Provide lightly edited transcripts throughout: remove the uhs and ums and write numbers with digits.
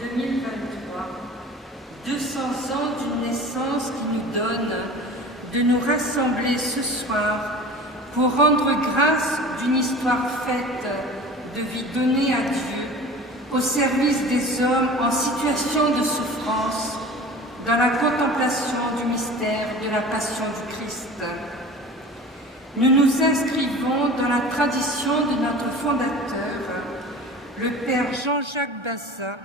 2023, 200 ans d'une naissance qui nous donne de nous rassembler ce soir pour rendre grâce d'une histoire faite de vie donnée à Dieu au service des hommes en situation de souffrance dans la contemplation du mystère de la Passion du Christ. Nous nous inscrivons dans la tradition de notre fondateur, le Père Jean-Jacques Bazin,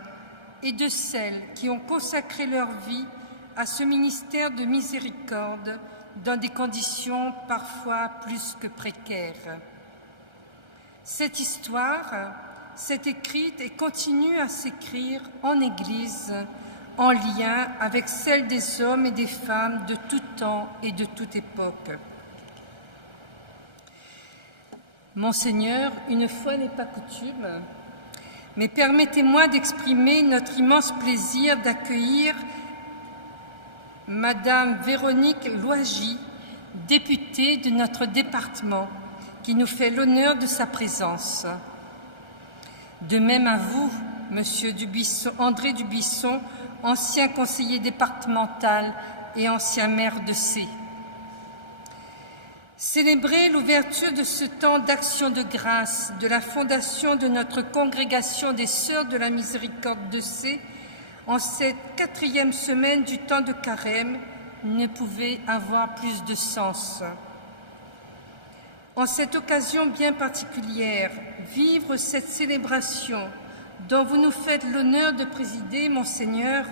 et de celles qui ont consacré leur vie à ce ministère de miséricorde dans des conditions parfois plus que précaires. Cette histoire s'est écrite et continue à s'écrire en Église, en lien avec celle des hommes et des femmes de tout temps et de toute époque. Monseigneur, une fois n'est pas coutume, mais permettez-moi d'exprimer notre immense plaisir d'accueillir Madame Véronique Loisy, députée de notre département, qui nous fait l'honneur de sa présence. De même à vous, Monsieur André Dubuisson, ancien conseiller départemental et ancien maire de Sées. Célébrer l'ouverture de ce temps d'action de grâce de la fondation de notre congrégation des Sœurs de la Miséricorde de Sées en cette 4e semaine du temps de Carême ne pouvait avoir plus de sens. En cette occasion bien particulière, vivre cette célébration dont vous nous faites l'honneur de présider, Monseigneur,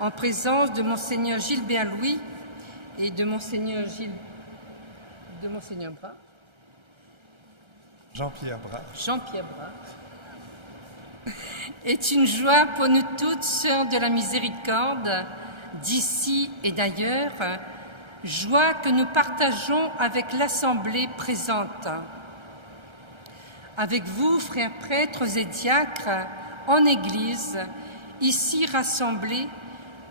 en présence de Monseigneur Gilbert Louis et de Monseigneur Bras. Jean-Pierre Bras. Jean-Pierre Bras. Est une joie pour nous toutes, sœurs de la miséricorde, d'ici et d'ailleurs, joie que nous partageons avec l'Assemblée présente. Avec vous, frères prêtres et diacres, en Église, ici rassemblés,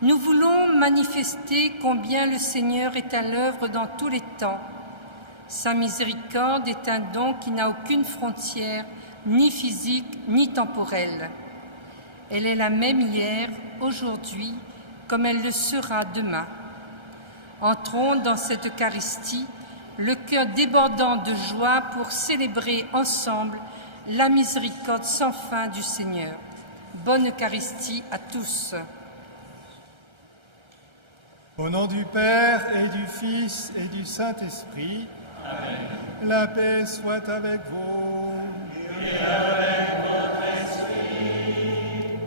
nous voulons manifester combien le Seigneur est à l'œuvre dans tous les temps. Sa miséricorde est un don qui n'a aucune frontière, ni physique, ni temporelle. Elle est la même hier, aujourd'hui, comme elle le sera demain. Entrons dans cette Eucharistie, le cœur débordant de joie pour célébrer ensemble la miséricorde sans fin du Seigneur. Bonne Eucharistie à tous. Au nom du Père et du Fils et du Saint-Esprit, amen. La paix soit avec vous. Et avec votre esprit.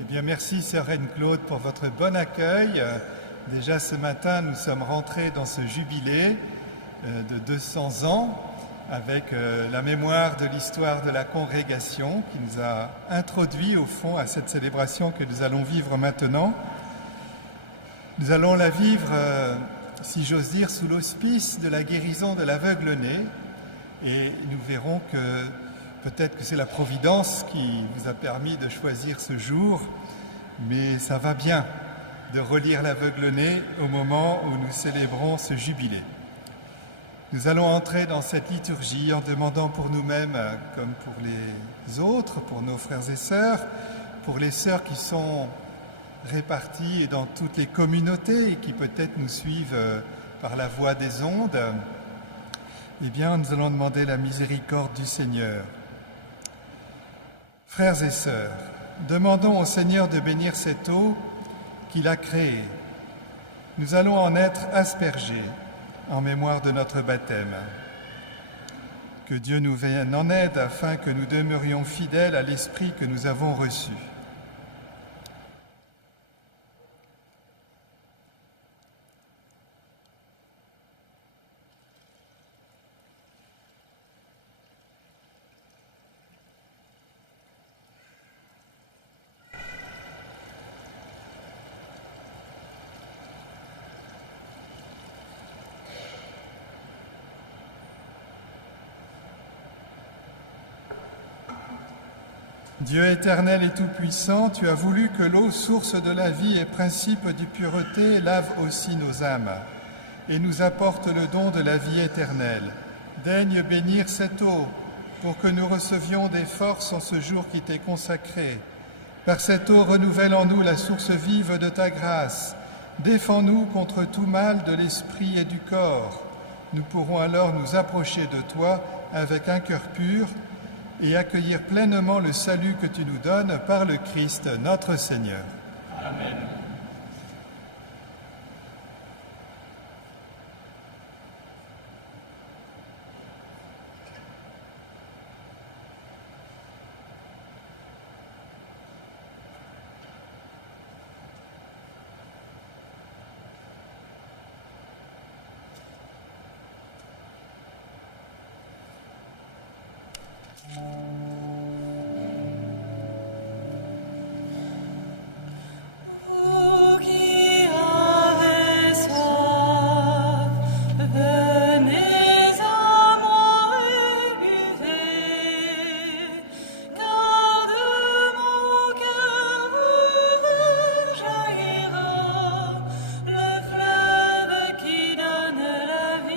Eh bien, merci, Sœur Reine-Claude, pour votre bon accueil. Déjà ce matin, nous sommes rentrés dans ce jubilé de 200 ans avec la mémoire de l'histoire de la congrégation qui nous a introduits au fond à cette célébration que nous allons vivre maintenant. Nous allons la vivre, si j'ose dire, sous l'auspice de la guérison de l'aveugle-né et nous verrons que peut-être que c'est la Providence qui vous a permis de choisir ce jour, mais ça va bien de relire l'aveugle-né au moment où nous célébrons ce jubilé. Nous allons entrer dans cette liturgie en demandant pour nous-mêmes, comme pour les autres, pour nos frères et sœurs, pour les sœurs qui sont réparties dans toutes les communautés et qui peut-être nous suivent par la voie des ondes, eh bien, nous allons demander la miséricorde du Seigneur. Frères et sœurs, demandons au Seigneur de bénir cette eau qu'il a créée. Nous allons en être aspergés en mémoire de notre baptême. Que Dieu nous vienne en aide afin que nous demeurions fidèles à l'esprit que nous avons reçu. Dieu éternel et tout-puissant, tu as voulu que l'eau, source de la vie et principe de pureté, lave aussi nos âmes et nous apporte le don de la vie éternelle. Daigne bénir cette eau pour que nous recevions des forces en ce jour qui t'est consacré Par cette eau, renouvelle en nous la source vive de ta grâce. Défends-nous contre tout mal de l'esprit et du corps. Nous pourrons alors nous approcher de toi avec un cœur pur et accueillir pleinement le salut que tu nous donnes par le Christ notre Seigneur. Amen. Vous qui avez soif, venez à moi et buvez, car de mon cœur ouvert jaillira le fleuve qui donne la vie.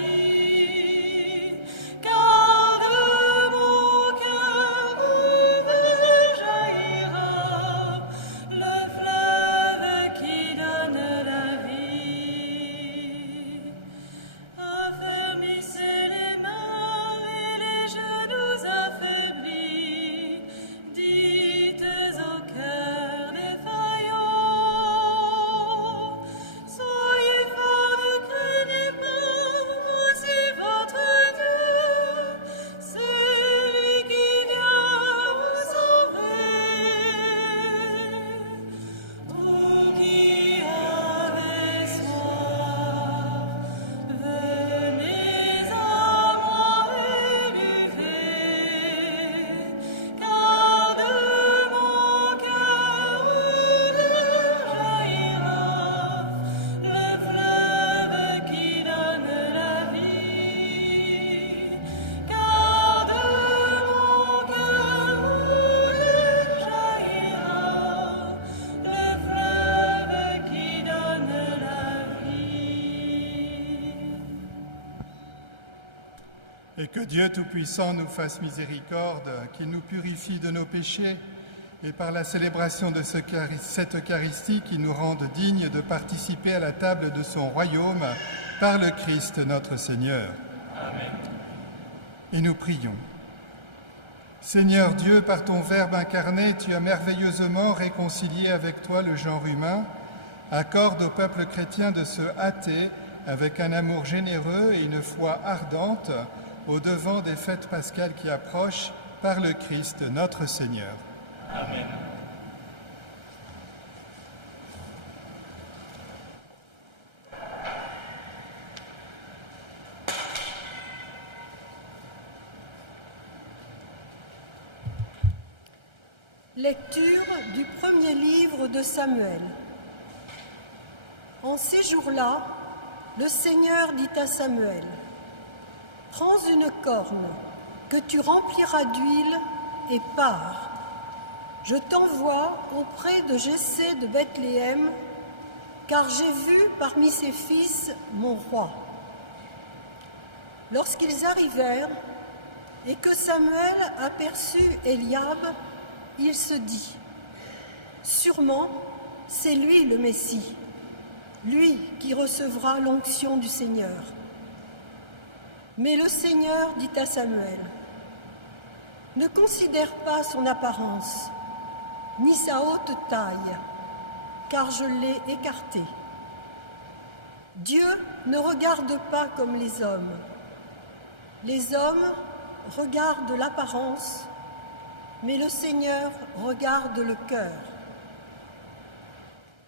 Car de mon cœur ouvert jaillira le fleuve qui donne la vie. Affermissez les mains et les genoux affaiblis, dites au cœur défaillant, soyez forts, ne craignez pas, voici votre Dieu, c'est lui qui vient vous sauver. Vous qui avez soif, venez à moi et buvez, car de mon cœur ouvert jaillira le fleuve qui donne la vie. Car de mon cœur ouvert jaillira le fleuve qui donne la vie. Et que Dieu Tout-Puissant nous fasse miséricorde, qu'il nous purifie de nos péchés, et par la célébration de cette Eucharistie, qu'il nous rende dignes de participer à la table de son royaume par le Christ notre Seigneur. Amen. Et nous prions. Seigneur Dieu, par ton Verbe incarné, tu as merveilleusement réconcilié avec toi le genre humain. Accorde au peuple chrétien de se hâter avec un amour généreux et une foi ardente au-devant des fêtes pascales qui approchent par le Christ notre Seigneur. Amen. Lecture du premier livre de Samuel. En ces jours-là, le Seigneur dit à Samuel, « Prends une corne que tu rempliras d'huile et pars. Je t'envoie auprès de Jessé de Bethléem, car j'ai vu parmi ses fils mon roi. » Lorsqu'ils arrivèrent et que Samuel aperçut Eliab, il se dit, « Sûrement, c'est lui le Messie, lui qui recevra l'onction du Seigneur. » Mais le Seigneur dit à Samuel, « Ne considère pas son apparence, ni sa haute taille, car je l'ai écarté. Dieu ne regarde pas comme les hommes. Les hommes regardent l'apparence, mais le Seigneur regarde le cœur. »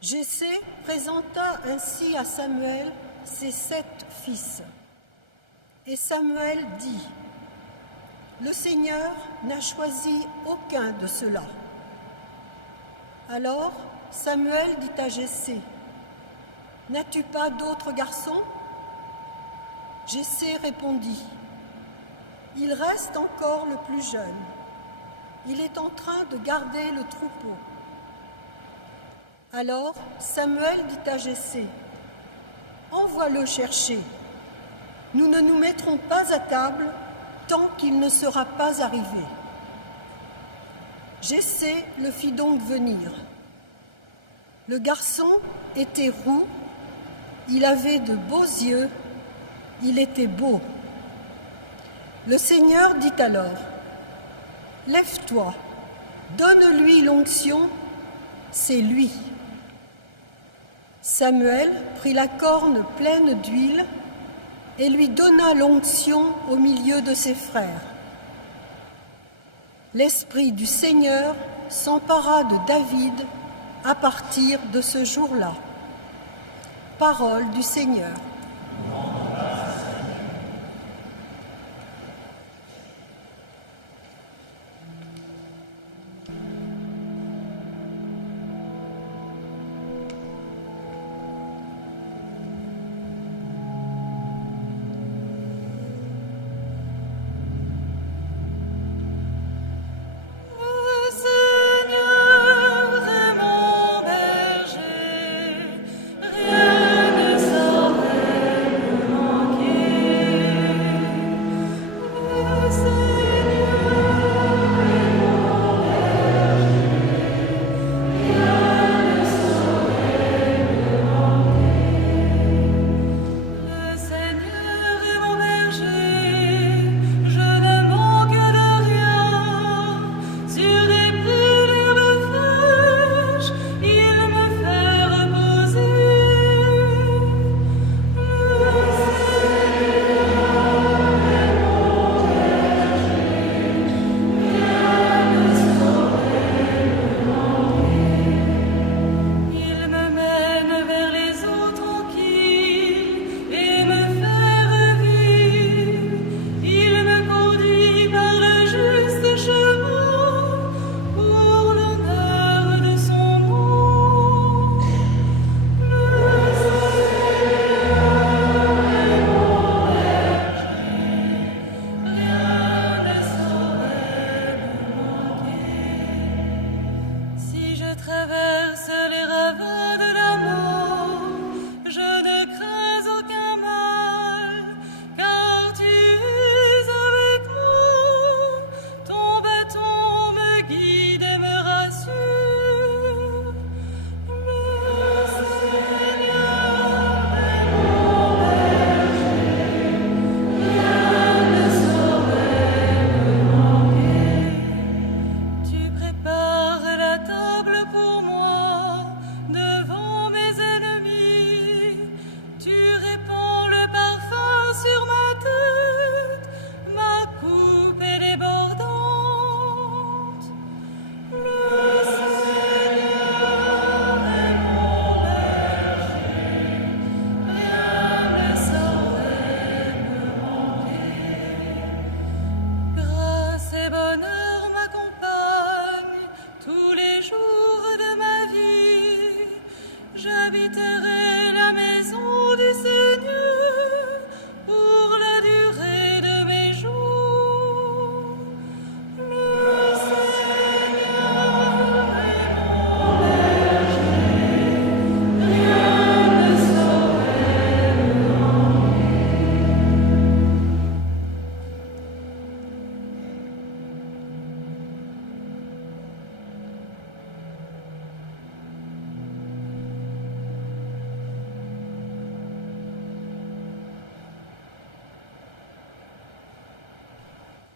Jessé présenta ainsi à Samuel ses 7 fils. Et Samuel dit, « Le Seigneur n'a choisi aucun de ceux-là. » Alors Samuel dit à Jessé, « N'as-tu pas d'autres garçons ?» Jessé répondit, « Il reste encore le plus jeune. Il est en train de garder le troupeau. » Alors Samuel dit à Jessé, « Envoie-le chercher. Nous ne nous mettrons pas à table tant qu'il ne sera pas arrivé. » Jessé le fit donc venir. Le garçon était roux, il avait de beaux yeux, il était beau. Le Seigneur dit alors, « Lève-toi, donne-lui l'onction, c'est lui. » Samuel prit la corne pleine d'huile et lui donna l'onction au milieu de ses frères. L'Esprit du Seigneur s'empara de David à partir de ce jour-là. Parole du Seigneur.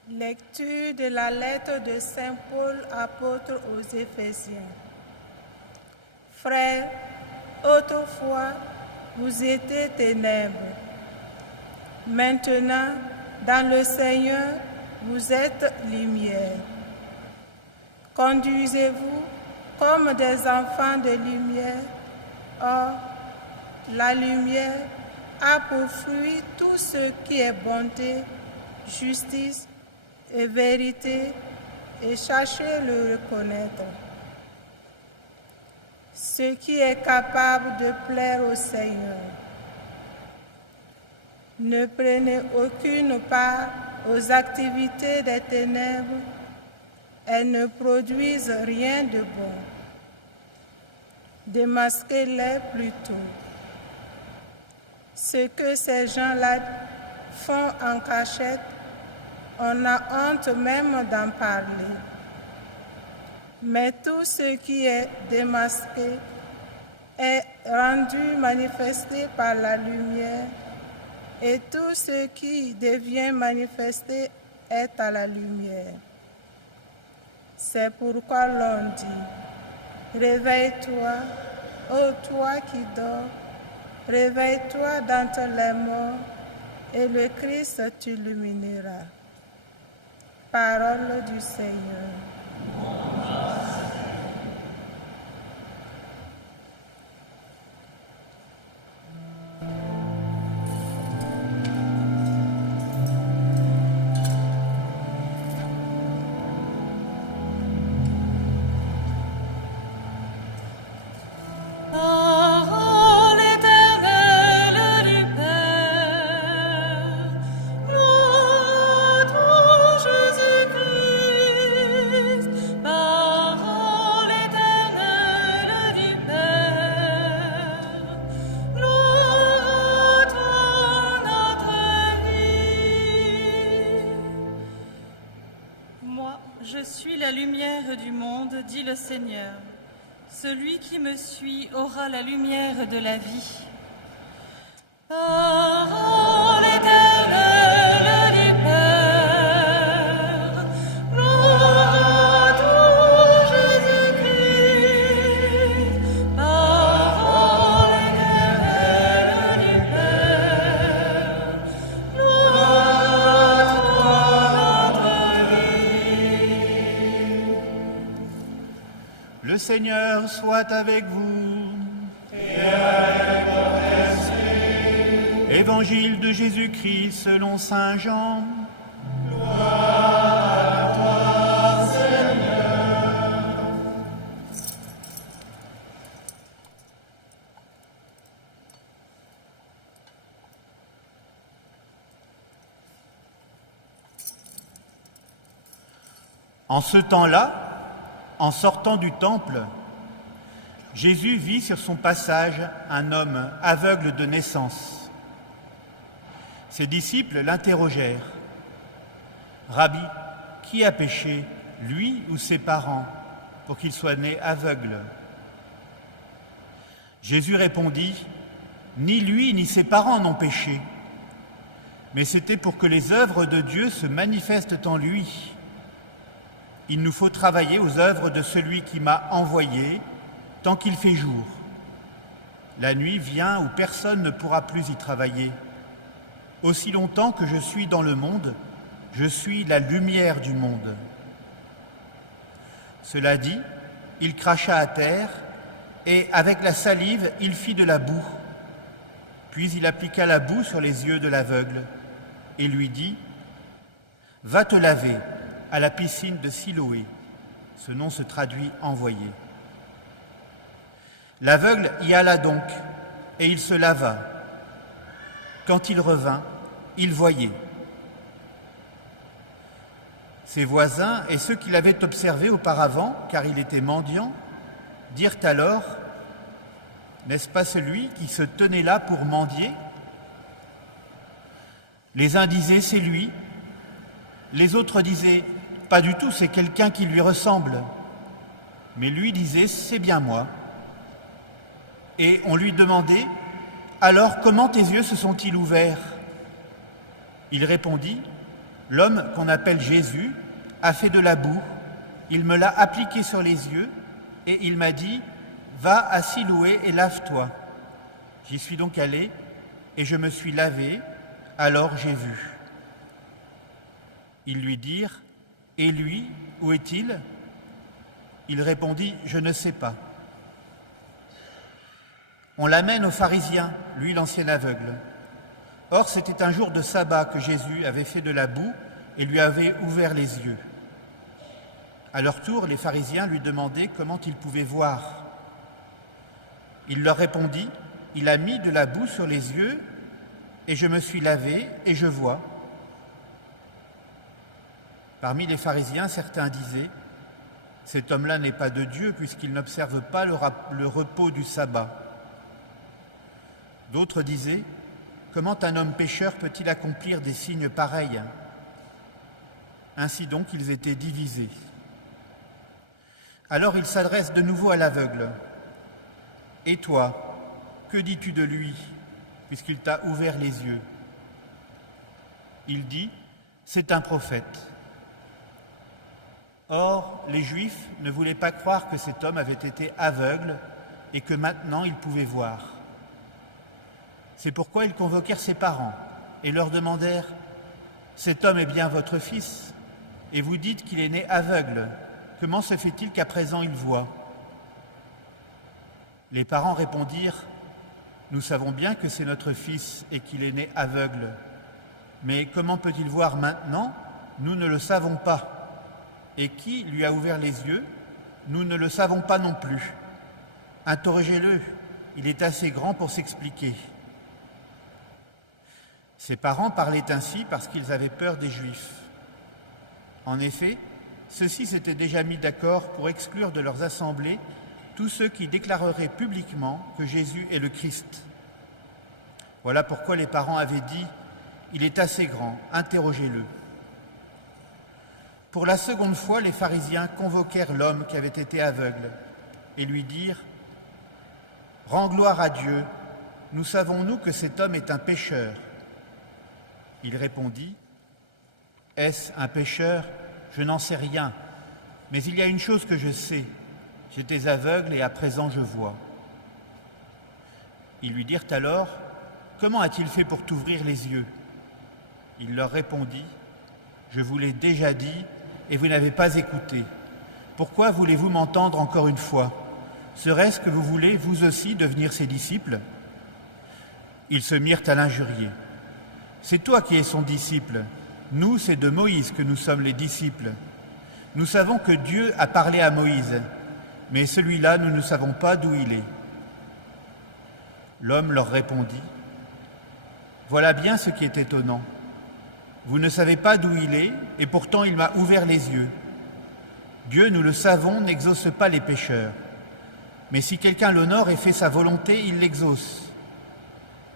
Lecture de la lettre de Saint Paul, apôtre aux Éphésiens. Frères, autrefois, vous étiez ténèbres. Maintenant, dans le Seigneur, vous êtes lumière. Conduisez-vous comme des enfants de lumière. Or, la lumière a pour fruit tout ce qui est bonté, justice et vérité, et cherchez le reconnaître. Ce qui est capable de plaire au Seigneur. Ne prenez aucune part aux activités des ténèbres, elles ne produisent rien de bon. Démasquez-les plutôt. Ce que ces gens-là font en cachette, on a honte même d'en parler. Mais tout ce qui est démasqué est rendu manifesté par la lumière, et tout ce qui devient manifesté est à la lumière. C'est pourquoi l'on dit, réveille-toi, ô toi qui dors, réveille-toi d'entre les morts, et le Christ t'illuminera. Parole du Seigneur. Parole éternelle du Père, gloire à toi, Jésus-Christ. Parole éternelle du Père, gloire à toi, notre vie. Moi, je suis la lumière du monde, dit le Seigneur. Celui qui me suit aura la lumière de la vie. Parole éternelle du Père, gloire à toi, Jésus-Christ. Parole éternelle du Père, gloire à toi, notre vie. Le Seigneur soit avec vous. Évangile de Jésus-Christ selon saint Jean. En ce temps-là, en sortant du temple, Jésus vit sur son passage un homme aveugle de naissance. Ses disciples l'interrogèrent. « Rabbi, qui a péché, lui ou ses parents, pour qu'il soit né aveugle ?» Jésus répondit, « Ni lui ni ses parents n'ont péché, mais c'était pour que les œuvres de Dieu se manifestent en lui. Il nous faut travailler aux œuvres de celui qui m'a envoyé tant qu'il fait jour. La nuit vient où personne ne pourra plus y travailler. Aussi longtemps que je suis dans le monde, je suis la lumière du monde. » Cela dit, il cracha à terre et, avec la salive, il fit de la boue. Puis il appliqua la boue sur les yeux de l'aveugle et lui dit « Va te laver à la piscine de Siloé. » Ce nom se traduit « envoyé ». L'aveugle y alla donc, et il se lava. Quand il revint, il voyait. Ses voisins et ceux qui l'avaient observé auparavant, car il était mendiant, dirent alors « N'est-ce pas celui qui se tenait là pour mendier ?» Les uns disaient « C'est lui », les autres disaient « Pas du tout, c'est quelqu'un qui lui ressemble ». Mais lui disait « C'est bien moi ». Et on lui demandait « Alors, comment tes yeux se sont-ils ouverts ?» Il répondit « L'homme qu'on appelle Jésus a fait de la boue, il me l'a appliqué sur les yeux et il m'a dit « Va à Siloé et lave-toi ». J'y suis donc allé et je me suis lavé, alors j'ai vu. Ils lui dirent « Et lui, où est-il » Il répondit « Je ne sais pas ». On l'amène aux pharisiens, lui l'ancien aveugle. Or, c'était un jour de sabbat que Jésus avait fait de la boue et lui avait ouvert les yeux. À leur tour, les pharisiens lui demandaient comment il pouvait voir. Il leur répondit « Il a mis de la boue sur les yeux et je me suis lavé et je vois. » Parmi les pharisiens, certains disaient « Cet homme-là n'est pas de Dieu puisqu'il n'observe pas le repos du sabbat. » D'autres disaient « Comment un homme pécheur peut-il accomplir des signes pareils ?» Ainsi donc, ils étaient divisés. Alors il s'adresse de nouveau à l'aveugle. « Et toi, que dis-tu de lui, puisqu'il t'a ouvert les yeux ?» Il dit « C'est un prophète. » Or, les Juifs ne voulaient pas croire que cet homme avait été aveugle et que maintenant il pouvait voir. C'est pourquoi ils convoquèrent ses parents et leur demandèrent « Cet homme est bien votre fils, et vous dites qu'il est né aveugle. Comment se fait-il qu'à présent il voit ?» Les parents répondirent « Nous savons bien que c'est notre fils et qu'il est né aveugle. Mais comment peut-il voir maintenant? Nous ne le savons pas. Et qui lui a ouvert les yeux? Nous ne le savons pas non plus. Interrogez-le, il est assez grand pour s'expliquer. » Ses parents parlaient ainsi parce qu'ils avaient peur des Juifs. En effet, ceux-ci s'étaient déjà mis d'accord pour exclure de leurs assemblées tous ceux qui déclareraient publiquement que Jésus est le Christ. Voilà pourquoi les parents avaient dit « Il est assez grand, interrogez-le ». Pour la seconde fois, les pharisiens convoquèrent l'homme qui avait été aveugle et lui dirent « Rends gloire à Dieu, nous savons, nous, que cet homme est un pécheur. » Il répondit « Est-ce un pécheur? Je n'en sais rien, mais il y a une chose que je sais, j'étais aveugle et à présent je vois. » Ils lui dirent alors « Comment a-t-il fait pour t'ouvrir les yeux ?» Il leur répondit « Je vous l'ai déjà dit et vous n'avez pas écouté. Pourquoi voulez-vous m'entendre encore une fois? Serait-ce que vous voulez, vous aussi, devenir ses disciples ?» Ils se mirent à l'injurier. « C'est toi qui es son disciple. Nous, c'est de Moïse que nous sommes les disciples. Nous savons que Dieu a parlé à Moïse, mais celui-là, nous ne savons pas d'où il est. » L'homme leur répondit « Voilà bien ce qui est étonnant. Vous ne savez pas d'où il est, et pourtant il m'a ouvert les yeux. Dieu, nous le savons, n'exauce pas les pécheurs. Mais si quelqu'un l'honore et fait sa volonté, il l'exauce.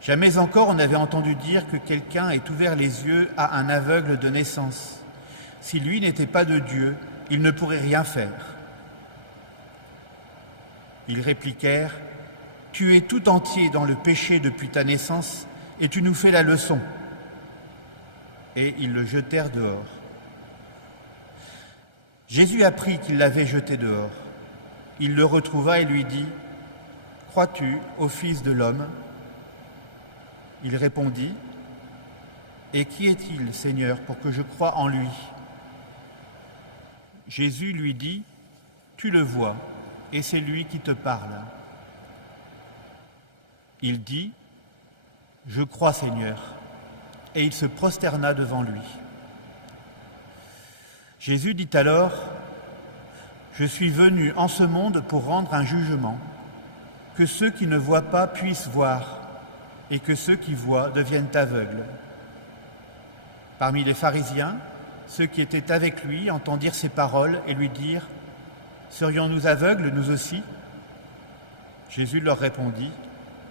Jamais encore on n'avait entendu dire que quelqu'un ait ouvert les yeux à un aveugle de naissance. Si lui n'était pas de Dieu, il ne pourrait rien faire. » Ils répliquèrent « Tu es tout entier dans le péché depuis ta naissance, et tu nous fais la leçon. » Et ils le jetèrent dehors. Jésus apprit qu'il l'avait jeté dehors. Il le retrouva et lui dit « Crois-tu au Fils de l'homme » Il répondit « Et qui est-il, Seigneur, pour que je croie en lui ?» Jésus lui dit « Tu le vois, et c'est lui qui te parle. » Il dit « Je crois, Seigneur. » Et il se prosterna devant lui. Jésus dit alors « Je suis venu en ce monde pour rendre un jugement, que ceux qui ne voient pas puissent voir, et que ceux qui voient deviennent aveugles. » Parmi les pharisiens, ceux qui étaient avec lui entendirent ces paroles et lui dirent « Serions-nous aveugles, nous aussi ?» Jésus leur répondit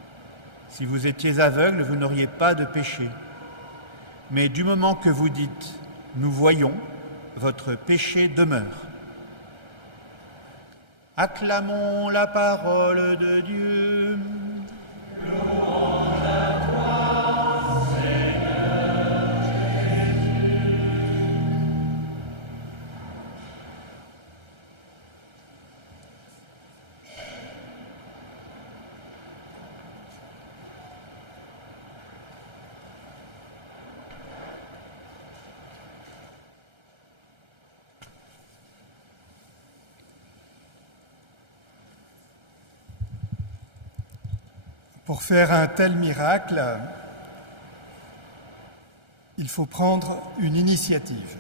« Si vous étiez aveugles, vous n'auriez pas de péché. Mais du moment que vous dites « Nous voyons », votre péché demeure. Acclamons la parole de Dieu. Louange à toi, Seigneur Jésus. Pour faire un tel miracle, il faut prendre une initiative.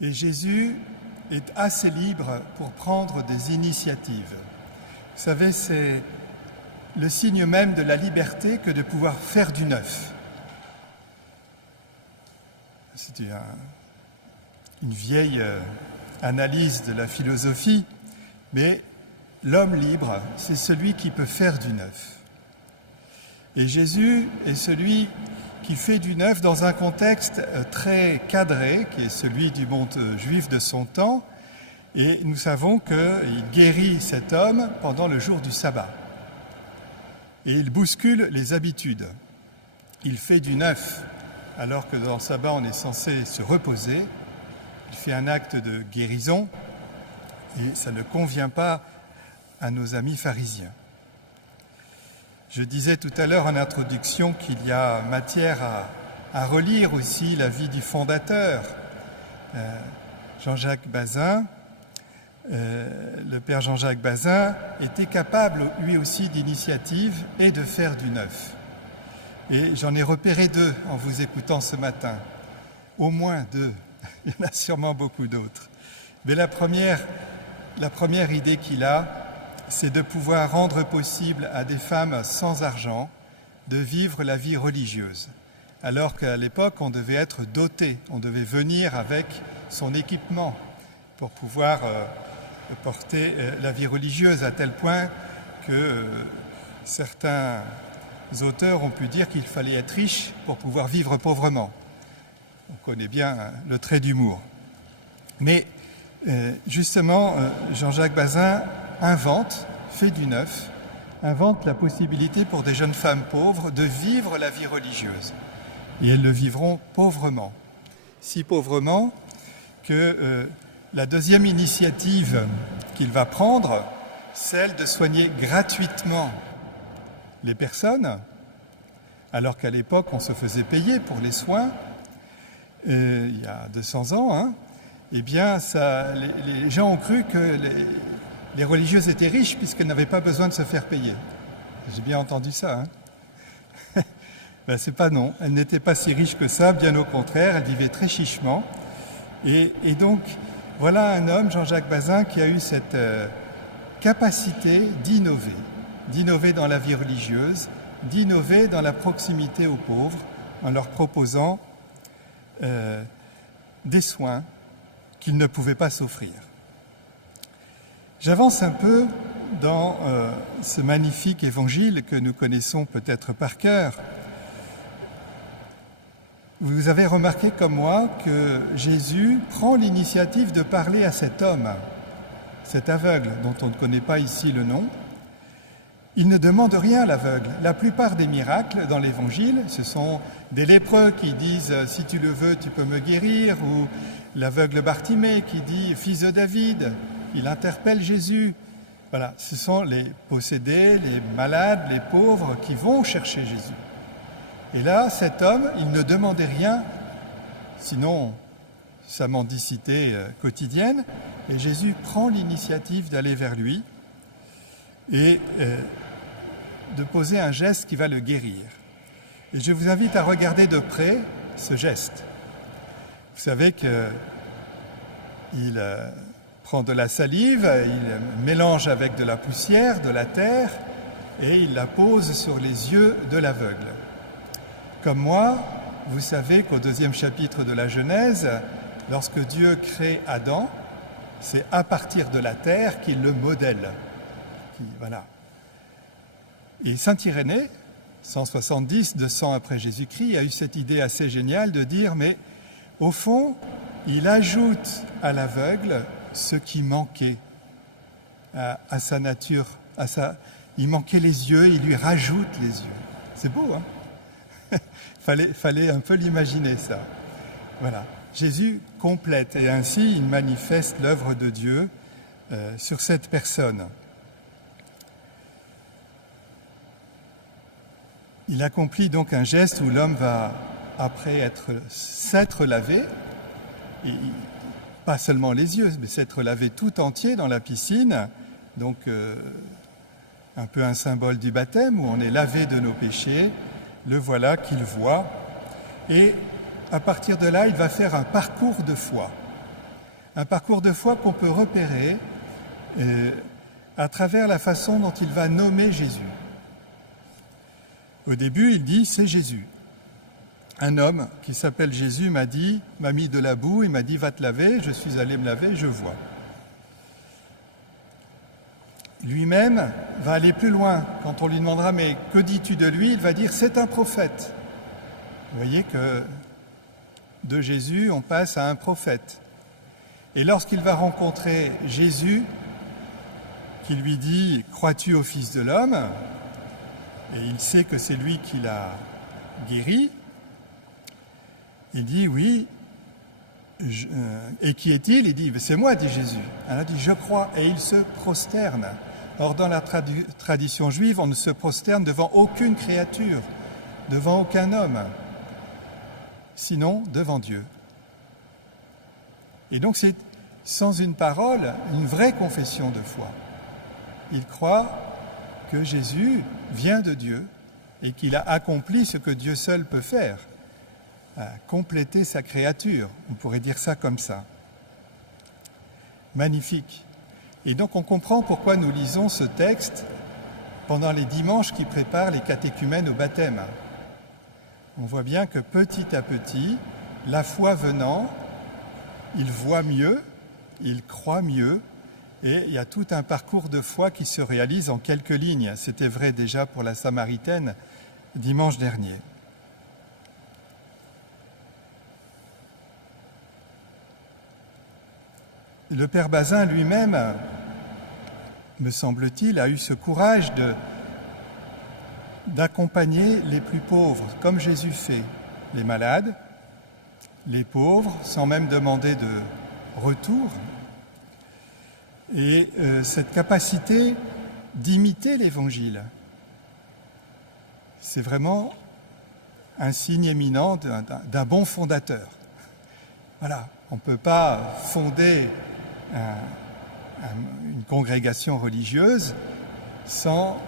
Et Jésus est assez libre pour prendre des initiatives. Vous savez, c'est le signe même de la liberté que de pouvoir faire du neuf. C'est une vieille analyse de la philosophie, mais l'homme libre, c'est celui qui peut faire du neuf. Et Jésus est celui qui fait du neuf dans un contexte très cadré, qui est celui du monde juif de son temps, Et nous savons qu'il guérit cet homme pendant le jour du sabbat. Et il bouscule les habitudes. Il fait du neuf, alors que dans le sabbat on est censé se reposer. Il fait un acte de guérison et ça ne convient pas à nos amis pharisiens. Je disais tout à l'heure en introduction qu'il y a matière à relire aussi la vie du fondateur, Jean-Jacques Bazin. Le père Jean-Jacques Bazin était capable lui aussi d'initiative et de faire du neuf. Et j'en ai repéré 2 en vous écoutant ce matin, au moins 2, il y en a sûrement beaucoup d'autres. Mais la première idée qu'il a, c'est de pouvoir rendre possible à des femmes sans argent de vivre la vie religieuse, alors qu'à l'époque on devait être doté, on devait venir avec son équipement pour pouvoir porter la vie religieuse, à tel point que certains auteurs ont pu dire qu'il fallait être riche pour pouvoir vivre pauvrement. On connaît bien le trait d'humour. Mais justement, Jean-Jacques Bazin fait du neuf, invente la possibilité pour des jeunes femmes pauvres de vivre la vie religieuse. Et elles le vivront pauvrement. Si pauvrement que la deuxième initiative qu'il va prendre, celle de soigner gratuitement les personnes, alors qu'à l'époque on se faisait payer pour les soins, il y a 200 ans, eh bien les gens ont cru que les religieuses étaient riches puisqu'elles n'avaient pas besoin de se faire payer. J'ai bien entendu ça. Ben, c'est pas non, elles n'étaient pas si riches que ça, bien au contraire, elles vivaient très chichement. Et donc, voilà un homme, Jean-Jacques Bazin, qui a eu cette capacité d'innover dans la vie religieuse, d'innover dans la proximité aux pauvres, en leur proposant des soins qu'ils ne pouvaient pas s'offrir. J'avance un peu dans ce magnifique évangile que nous connaissons peut-être par cœur. Vous avez remarqué comme moi que Jésus prend l'initiative de parler à cet homme, cet aveugle dont on ne connaît pas ici le nom. Il ne demande rien à l'aveugle. La plupart des miracles dans l'Évangile, ce sont des lépreux qui disent « si tu le veux, tu peux me guérir » ou l'aveugle Bartimée qui dit « fils de David », il interpelle Jésus. Voilà, ce sont les possédés, les malades, les pauvres qui vont chercher Jésus. Et là, cet homme, il ne demandait rien, sinon sa mendicité quotidienne, et Jésus prend l'initiative d'aller vers lui et de poser un geste qui va le guérir. Et je vous invite à regarder de près ce geste. Vous savez qu'il prend de la salive, il mélange avec de la poussière, de la terre, et il la pose sur les yeux de l'aveugle. Comme moi, vous savez qu'au 2e chapitre de la Genèse, lorsque Dieu crée Adam, c'est à partir de la terre qu'il le modèle. Voilà. Et saint Irénée, 170-200 après Jésus-Christ, a eu cette idée assez géniale de dire, mais au fond, il ajoute à l'aveugle ce qui manquait à sa nature. Il manquait les yeux, il lui rajoute les yeux. C'est beau, hein? Fallait un peu l'imaginer, ça. Voilà. Jésus complète et ainsi il manifeste l'œuvre de Dieu sur cette personne. Il accomplit donc un geste où l'homme va, après s'être lavé, et pas seulement les yeux, mais s'être lavé tout entier dans la piscine, donc un peu un symbole du baptême où on est lavé de nos péchés. Le voilà qu'il voit, et à partir de là, il va faire un parcours de foi. Un parcours de foi qu'on peut repérer à travers la façon dont il va nommer Jésus. Au début, il dit « c'est Jésus ». Un homme qui s'appelle Jésus m'a mis de la boue, il m'a dit « va te laver », je suis allé me laver, je vois. Lui-même va aller plus loin. Quand on lui demandera « mais que dis-tu de lui ?» il va dire « c'est un prophète ». Vous voyez que de Jésus, on passe à un prophète. Et lorsqu'il va rencontrer Jésus, qui lui dit « Crois-tu au Fils de l'homme ?» et il sait que c'est lui qui l'a guéri, il dit « Oui. » Et qui est-il ? Il dit « C'est moi, dit Jésus. » Alors il dit « Je crois. » Et il se prosterne. Or, dans la tradition juive, on ne se prosterne devant aucune créature, devant aucun homme, sinon devant Dieu. Et donc c'est, sans une parole, une vraie confession de foi. Il croit que Jésus vient de Dieu et qu'il a accompli ce que Dieu seul peut faire, à compléter sa créature. On pourrait dire ça comme ça. Magnifique. Et donc on comprend pourquoi nous lisons ce texte pendant les dimanches qui préparent les catéchumènes au baptême. On voit bien que petit à petit, la foi venant, il voit mieux, il croit mieux, et il y a tout un parcours de foi qui se réalise en quelques lignes. C'était vrai déjà pour la Samaritaine dimanche dernier. Le Père Bazin lui-même, me semble-t-il, a eu ce courage d'accompagner les plus pauvres, comme Jésus fait, les malades, les pauvres, sans même demander de retour. Et cette capacité d'imiter l'Évangile, c'est vraiment un signe éminent d'un bon fondateur. Voilà, on ne peut pas fonder une congrégation religieuse sans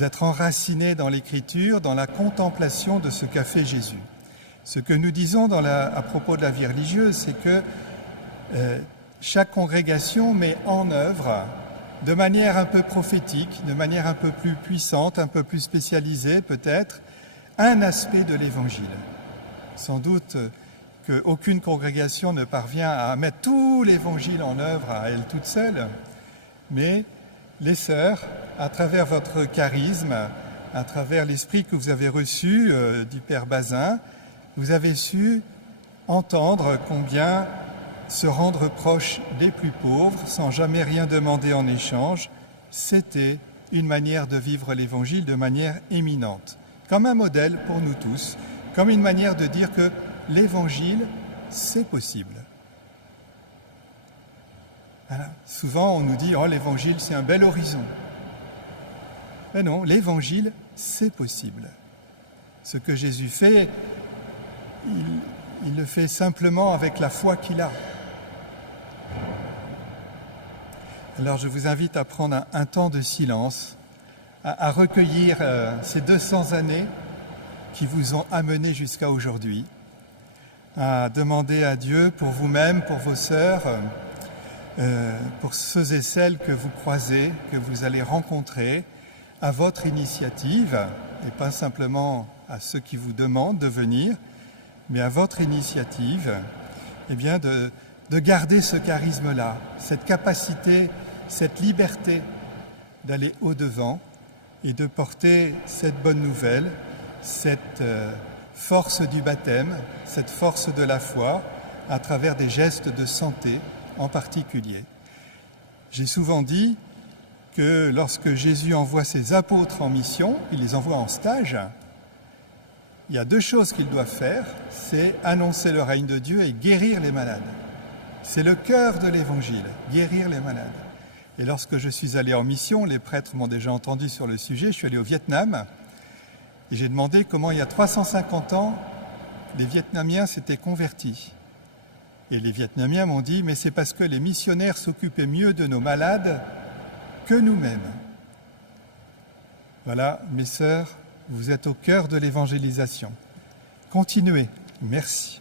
être enraciné dans l'Écriture, dans la contemplation de ce qu'a fait Jésus. Ce que nous disons à propos de la vie religieuse, c'est que chaque congrégation met en œuvre, de manière un peu prophétique, de manière un peu plus puissante, un peu plus spécialisée peut-être, un aspect de l'Évangile. Sans doute qu'aucune congrégation ne parvient à mettre tout l'Évangile en œuvre à elle toute seule, mais les sœurs, à travers votre charisme, à travers l'esprit que vous avez reçu du Père Bazin, vous avez su entendre combien se rendre proche des plus pauvres, sans jamais rien demander en échange, c'était une manière de vivre l'Évangile de manière éminente, comme un modèle pour nous tous, comme une manière de dire que l'Évangile, c'est possible. Voilà. Souvent, on nous dit « Oh, l'Évangile, c'est un bel horizon ». Mais non, l'Évangile, c'est possible. Ce que Jésus fait, il le fait simplement avec la foi qu'il a. Alors, je vous invite à prendre un temps de silence, à recueillir ces 200 années qui vous ont amené jusqu'à aujourd'hui, à demander à Dieu pour vous-même, pour vos sœurs, pour ceux et celles que vous croisez, que vous allez rencontrer, à votre initiative, et pas simplement à ceux qui vous demandent de venir, mais à votre initiative, eh bien de garder ce charisme-là, cette capacité, cette liberté d'aller au-devant et de porter cette bonne nouvelle, cette force du baptême, cette force de la foi, à travers des gestes de santé en particulier. J'ai souvent dit que lorsque Jésus envoie ses apôtres en mission, il les envoie en stage, il y a deux choses qu'ils doivent faire, c'est annoncer le règne de Dieu et guérir les malades. C'est le cœur de l'Évangile, guérir les malades. Et lorsque je suis allé en mission, les prêtres m'ont déjà entendu sur le sujet, je suis allé au Vietnam et j'ai demandé comment il y a 350 ans, les Vietnamiens s'étaient convertis. Et les Vietnamiens m'ont dit, mais c'est parce que les missionnaires s'occupaient mieux de nos malades que nous-mêmes. Voilà, mes sœurs, vous êtes au cœur de l'évangélisation. Continuez. Merci.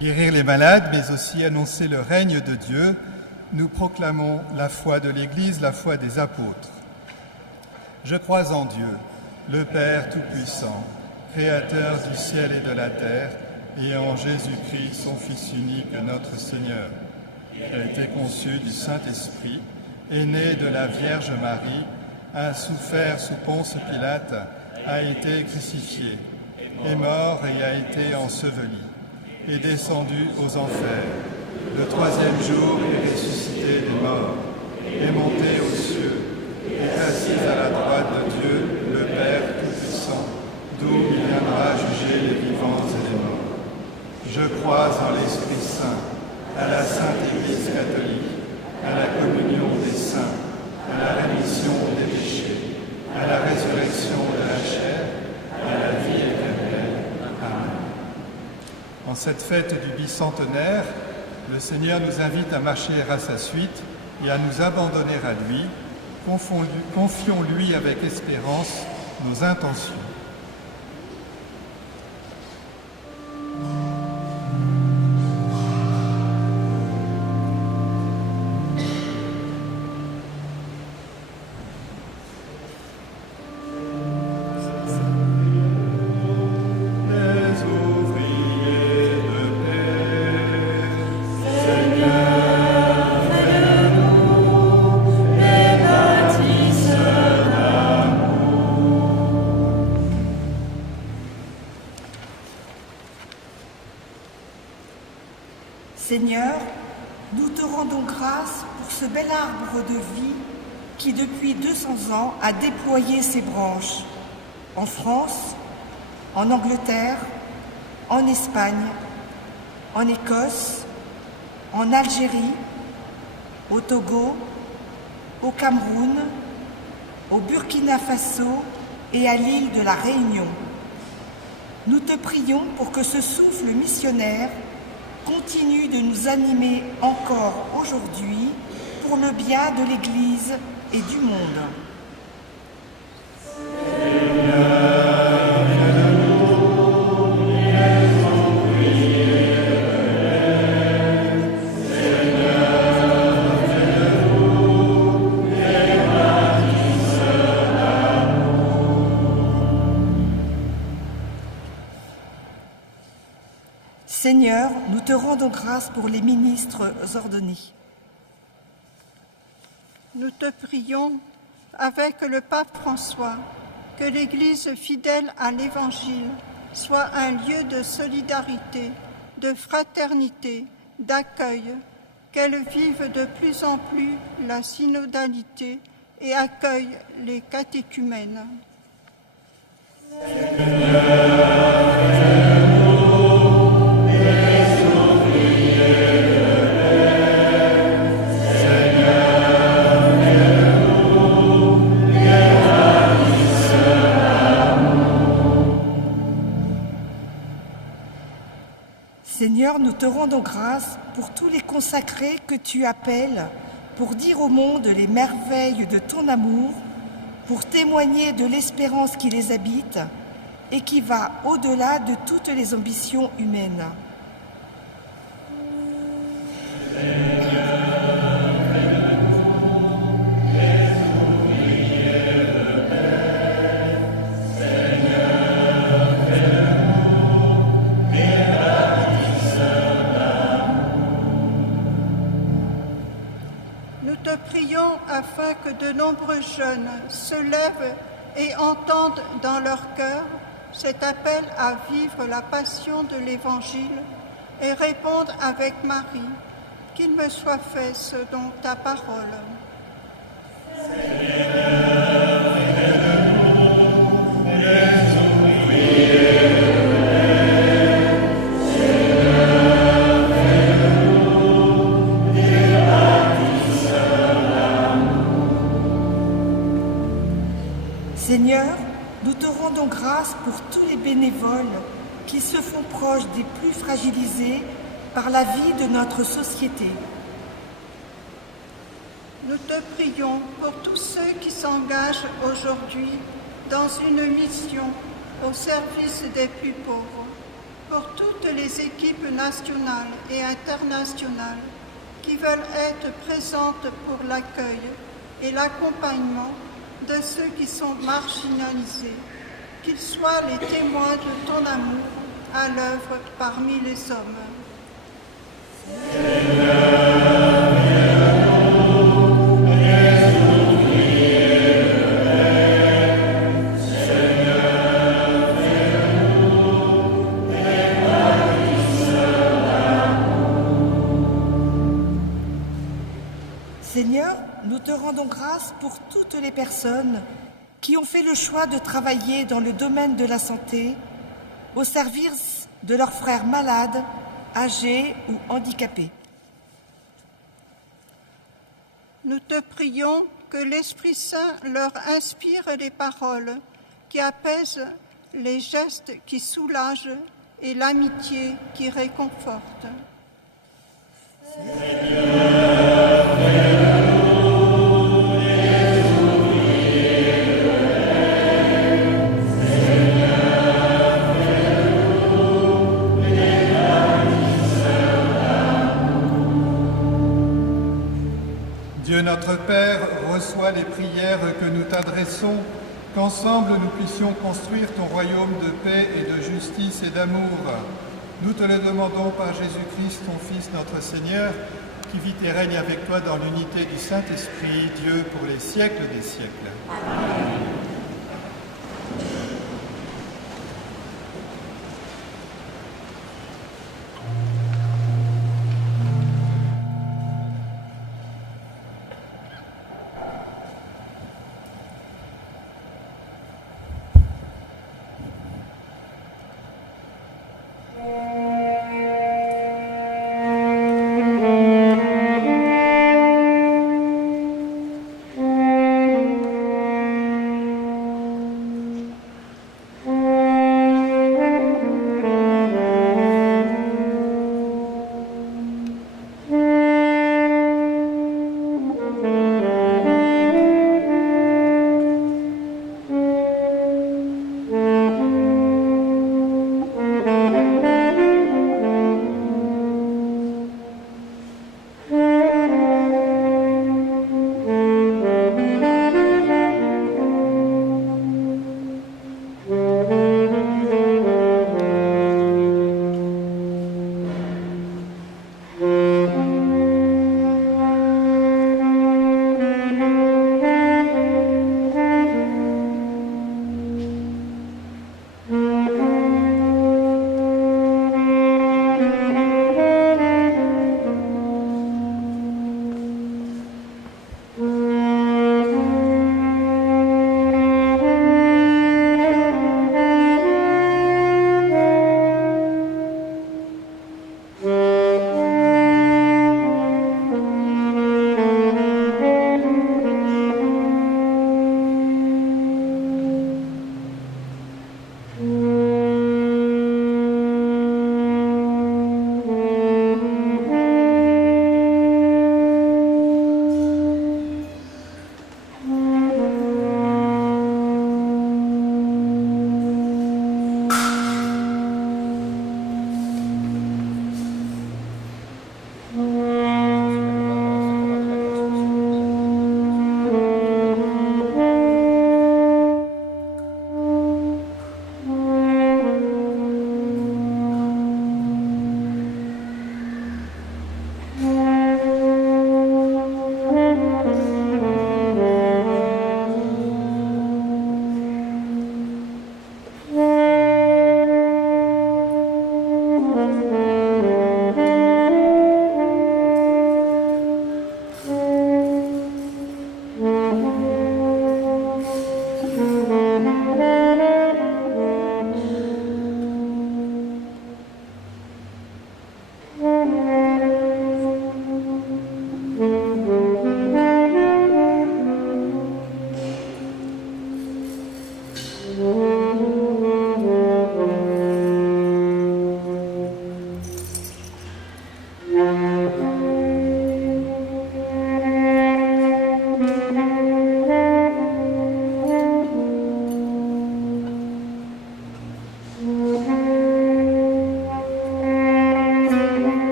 guérir les malades, mais aussi annoncer le règne de Dieu, nous proclamons la foi de l'Église, la foi des apôtres. Je crois en Dieu, le Père Tout-Puissant, Créateur du ciel et de la terre, et en Jésus-Christ, son Fils unique, notre Seigneur, qui a été conçu du Saint-Esprit, est né de la Vierge Marie, a souffert sous Ponce Pilate, a été crucifié, est mort et a été enseveli, est descendu aux enfers. Le troisième jour est ressuscité des morts, est monté aux cieux, est assis à la droite de Dieu, le Père Tout-Puissant, d'où il viendra juger les vivants et les morts. Je crois en l'Esprit Saint, à la Sainte Église catholique, à la communion des saints, à la rémission des péchés, à la résurrection de la chair, à la vie éternelle. Amen. En cette fête du bicentenaire, le Seigneur nous invite à marcher à sa suite et à nous abandonner à lui. Confions-lui avec espérance nos intentions. Seigneur, nous te rendons grâce pour ce bel arbre de vie qui, depuis 200 ans, a déployé ses branches en France, en Angleterre, en Espagne, en Écosse, en Algérie, au Togo, au Cameroun, au Burkina Faso et à l'île de la Réunion. Nous te prions pour que ce souffle missionnaire continue de nous animer encore aujourd'hui pour le bien de l'Église et du monde. Seigneur, nous te rendons grâce pour les ministres ordonnés. Nous te prions, avec le pape François, que l'Église fidèle à l'Évangile soit un lieu de solidarité, de fraternité, d'accueil, qu'elle vive de plus en plus la synodalité et accueille les catéchumènes. Seigneur, nous te rendons grâce pour tous les consacrés que tu appelles pour dire au monde les merveilles de ton amour, pour témoigner de l'espérance qui les habite et qui va au-delà de toutes les ambitions humaines. Afin que de nombreux jeunes se lèvent et entendent dans leur cœur cet appel à vivre la passion de l'Évangile et répondent avec Marie, qu'il me soit fait selon ta parole. Seigneur, nous te rendons grâce pour tous les bénévoles qui se font proches des plus fragilisés par la vie de notre société. Nous te prions pour tous ceux qui s'engagent aujourd'hui dans une mission au service des plus pauvres, pour toutes les équipes nationales et internationales qui veulent être présentes pour l'accueil et l'accompagnement de ceux qui sont marginalisés, qu'ils soient les témoins de ton amour à l'œuvre parmi les hommes. Seigneur, nous te rendons grâce pour toutes les personnes qui ont fait le choix de travailler dans le domaine de la santé au service de leurs frères malades, âgés ou handicapés. Nous te prions que l'Esprit Saint leur inspire les paroles qui apaisent, les gestes qui soulagent et l'amitié qui réconforte. Dieu notre Père, reçois les prières que nous t'adressons, qu'ensemble nous puissions construire ton royaume de paix et de justice et d'amour. Nous te le demandons par Jésus-Christ, ton Fils, notre Seigneur, qui vit et règne avec toi dans l'unité du Saint-Esprit, Dieu pour les siècles des siècles. Amen.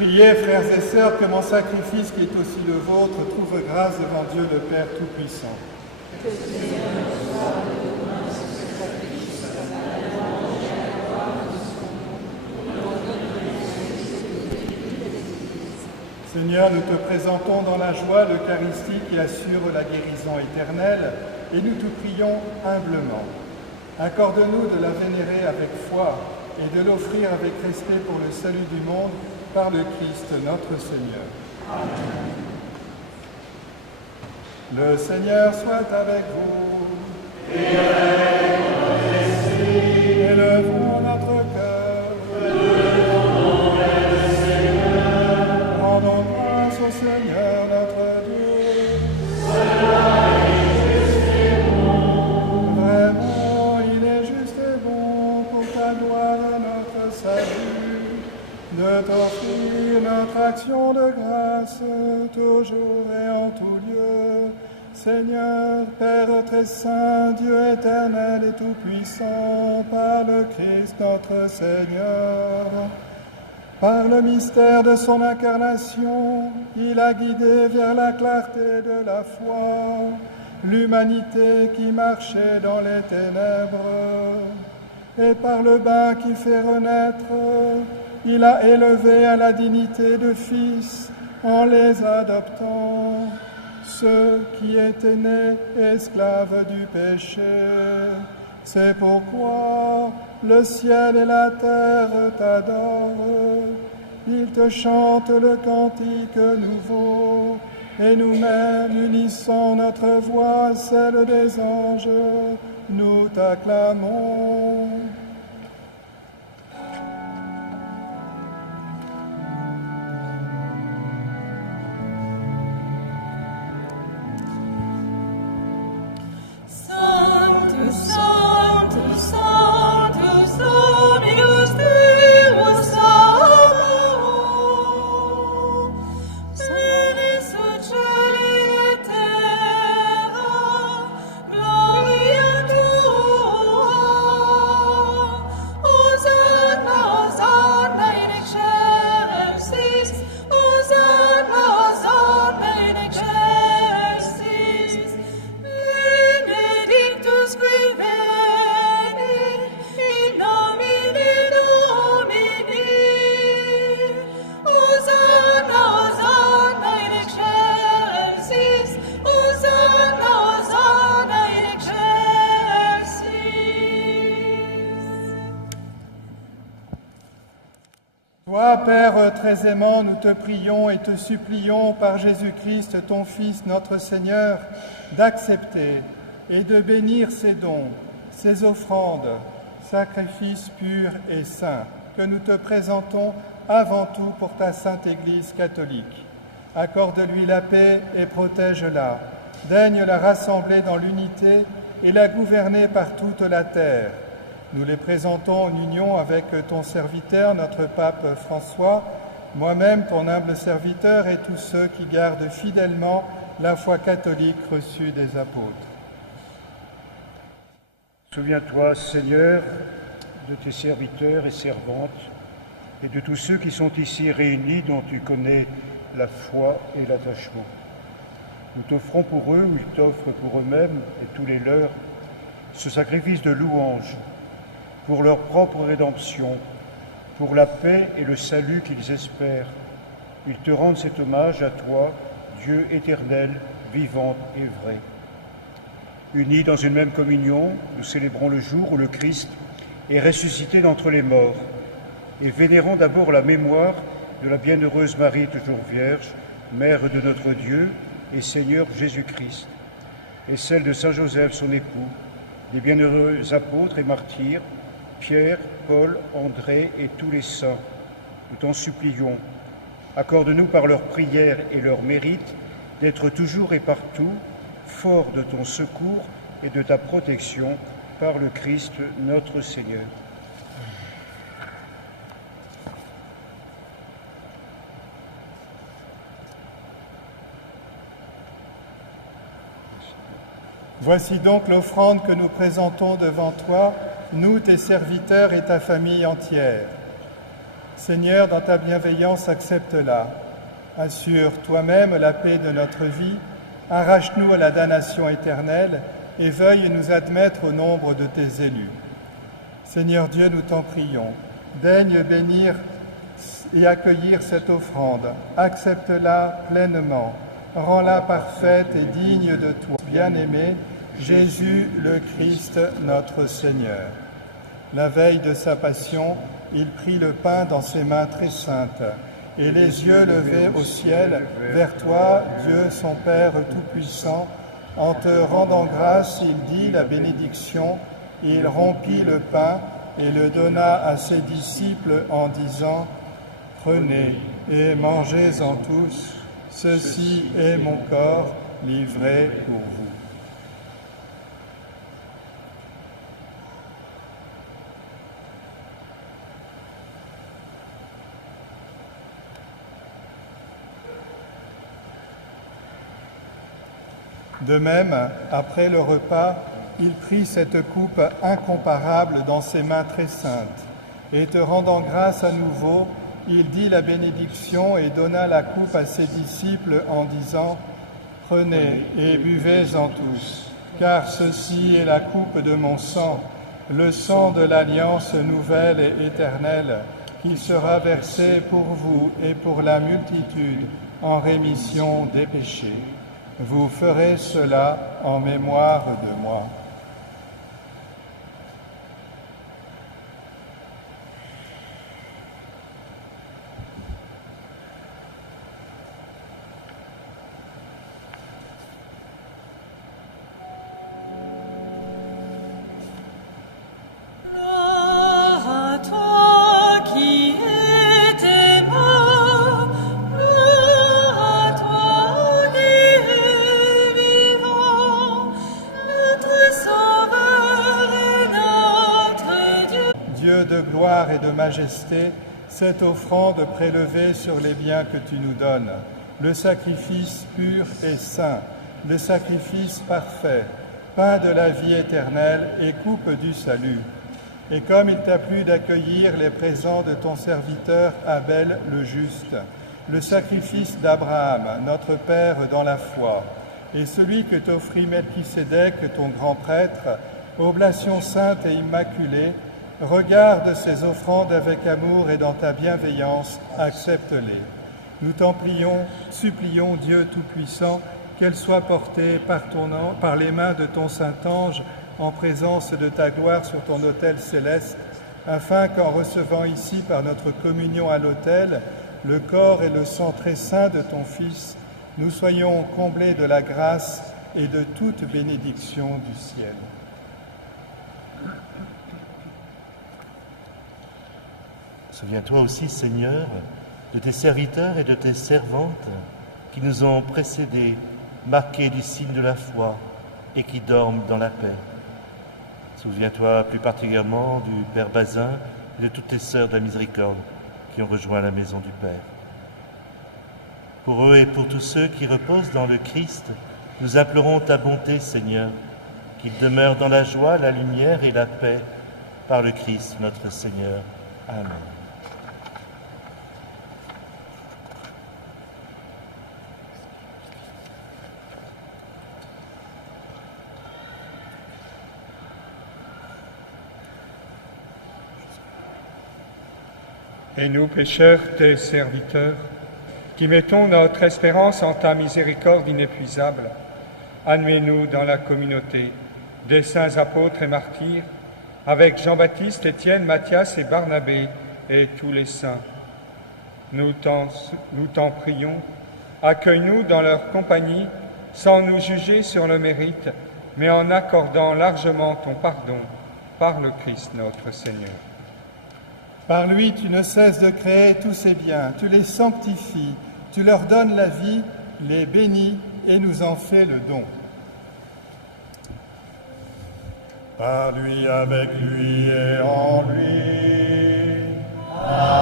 Priez, frères et sœurs, que mon sacrifice, qui est aussi le vôtre, trouve grâce devant Dieu le Père Tout-Puissant. Seigneur, nous te présentons dans la joie l'Eucharistie qui assure la guérison éternelle, et nous te prions humblement. Accorde-nous de la vénérer avec foi et de l'offrir avec respect pour le salut du monde, par le Christ notre Seigneur. Amen. Le Seigneur soit avec vous. Et avec votre esprit. Élevons notre cœur. Élevons le Seigneur. Rendons grâce au Seigneur notre Dieu. Cela est juste et bon. Vraiment, il est juste et bon pour ta gloire et notre salut, de t'offrir notre action de grâce, toujours et en tout lieu. Seigneur, Père très saint, Dieu éternel et tout-puissant, par le Christ notre Seigneur. Par le mystère de son incarnation, il a guidé vers la clarté de la foi l'humanité qui marchait dans les ténèbres. Et par le bain qui fait renaître, il a élevé à la dignité de fils en les adoptant, ceux qui étaient nés esclaves du péché. C'est pourquoi le ciel et la terre t'adorent. Ils te chantent le cantique nouveau, et nous-mêmes, unissant notre voix à celle des anges, nous t'acclamons. Toi, Père très aimant, nous te prions et te supplions par Jésus-Christ, ton Fils, notre Seigneur, d'accepter et de bénir ces dons, ces offrandes, sacrifices purs et saints, que nous te présentons avant tout pour ta sainte Église catholique. Accorde-lui la paix et protège-la. Daigne la rassembler dans l'unité et la gouverner par toute la terre. Nous les présentons en union avec ton serviteur, notre pape François, moi-même, ton humble serviteur, et tous ceux qui gardent fidèlement la foi catholique reçue des apôtres. Souviens-toi, Seigneur, de tes serviteurs et servantes, et de tous ceux qui sont ici réunis, dont tu connais la foi et l'attachement. Nous t'offrons pour eux, ou ils t'offrent pour eux-mêmes et tous les leurs, ce sacrifice de louange, pour leur propre rédemption, pour la paix et le salut qu'ils espèrent. Ils te rendent cet hommage à toi, Dieu éternel, vivant et vrai. Unis dans une même communion, nous célébrons le jour où le Christ est ressuscité d'entre les morts et vénérons d'abord la mémoire de la bienheureuse Marie toujours Vierge, Mère de notre Dieu et Seigneur Jésus-Christ, et celle de Saint Joseph, son époux, des bienheureux apôtres et martyrs, Pierre, Paul, André et tous les saints. Nous t'en supplions, accorde-nous par leurs prières et leurs mérites d'être toujours et partout forts de ton secours et de ta protection par le Christ notre Seigneur. Voici donc l'offrande que nous présentons devant toi, nous, tes serviteurs et ta famille entière. Seigneur, dans ta bienveillance, accepte-la. Assure toi-même la paix de notre vie, arrache-nous à la damnation éternelle et veuille nous admettre au nombre de tes élus. Seigneur Dieu, nous t'en prions, daigne bénir et accueillir cette offrande. Accepte-la pleinement, rends-la parfaite et digne de toi, bien-aimé, Jésus le Christ, notre Seigneur. La veille de sa passion, il prit le pain dans ses mains très saintes, et les yeux levés au ciel, vers toi, Dieu son Père Tout-Puissant, en te rendant grâce, il dit la bénédiction, il rompit le pain et le donna à ses disciples en disant « Prenez et mangez-en tous, ceci est mon corps livré pour vous. » De même, après le repas, il prit cette coupe incomparable dans ses mains très saintes, et te rendant grâce à nouveau, il dit la bénédiction et donna la coupe à ses disciples en disant « Prenez et buvez-en tous, car ceci est la coupe de mon sang, le sang de l'alliance nouvelle et éternelle, qui sera versé pour vous et pour la multitude en rémission des péchés. Vous ferez cela en mémoire de moi. » Et de majesté, cette offrande prélevée sur les biens que tu nous donnes, le sacrifice pur et saint, le sacrifice parfait, pain de la vie éternelle et coupe du salut. Et comme il t'a plu d'accueillir les présents de ton serviteur Abel le juste, le sacrifice d'Abraham, notre Père dans la foi, et celui que t'offrit Melchisédek, ton grand prêtre, oblation sainte et immaculée, regarde ces offrandes avec amour et dans ta bienveillance, accepte-les. Nous t'en prions, supplions Dieu Tout-Puissant, qu'elles soient portées par les mains de ton Saint-Ange en présence de ta gloire sur ton autel céleste, afin qu'en recevant ici par notre communion à l'autel le corps et le sang très saint de ton Fils, nous soyons comblés de la grâce et de toute bénédiction du ciel. Souviens-toi aussi, Seigneur, de tes serviteurs et de tes servantes qui nous ont précédés, marqués du signe de la foi et qui dorment dans la paix. Souviens-toi plus particulièrement du Père Bazin et de toutes tes sœurs de la miséricorde qui ont rejoint la maison du Père. Pour eux et pour tous ceux qui reposent dans le Christ, nous implorons ta bonté, Seigneur, qu'ils demeurent dans la joie, la lumière et la paix par le Christ notre Seigneur. Amen. Et nous, pécheurs, tes serviteurs, qui mettons notre espérance en ta miséricorde inépuisable, admets-nous dans la communauté des saints apôtres et martyrs, avec Jean-Baptiste, Étienne, Matthias et Barnabé et tous les saints. Nous t'en prions, accueille-nous dans leur compagnie, sans nous juger sur le mérite, mais en accordant largement ton pardon par le Christ notre Seigneur. Par lui, tu ne cesses de créer tous ces biens, tu les sanctifies, tu leur donnes la vie, les bénis et nous en fais le don. Par lui, avec lui et en lui. Amen.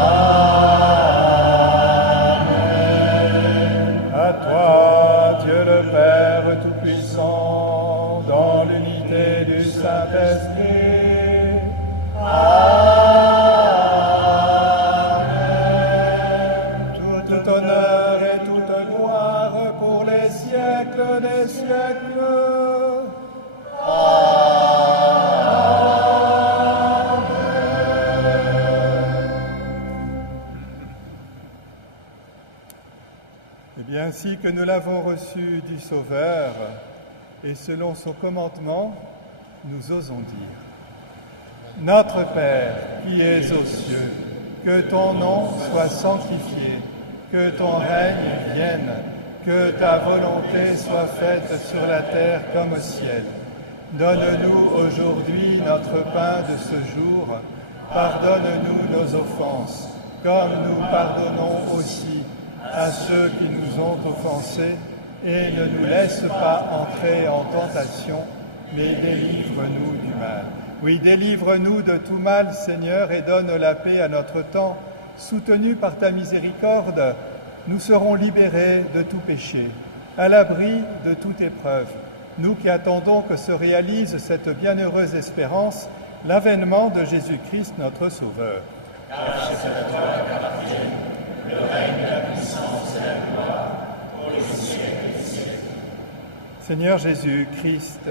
À toi, Dieu le Père Tout-Puissant, dans l'unité du Saint-Esprit. Amen. Tout honneur et toute gloire pour les siècles des siècles. Ainsi que nous l'avons reçu du Sauveur, et selon son commandement, nous osons dire: Notre Père, qui es aux cieux, que ton nom soit sanctifié, que ton règne vienne, que ta volonté soit faite sur la terre comme au ciel. Donne-nous aujourd'hui notre pain de ce jour. Pardonne-nous nos offenses, comme nous pardonnons aussi à ceux qui nous ont offensés, et ne nous laisse pas entrer en tentation, mais délivre-nous du mal. Oui, délivre-nous de tout mal, Seigneur, et donne la paix à notre temps. Soutenus par ta miséricorde, nous serons libérés de tout péché, à l'abri de toute épreuve. Nous qui attendons que se réalise cette bienheureuse espérance, l'avènement de Jésus-Christ, notre Sauveur. Car c'est à toi qu'appartiennent le règne, la puissance et la gloire pour les siècles des siècles. Seigneur Jésus-Christ,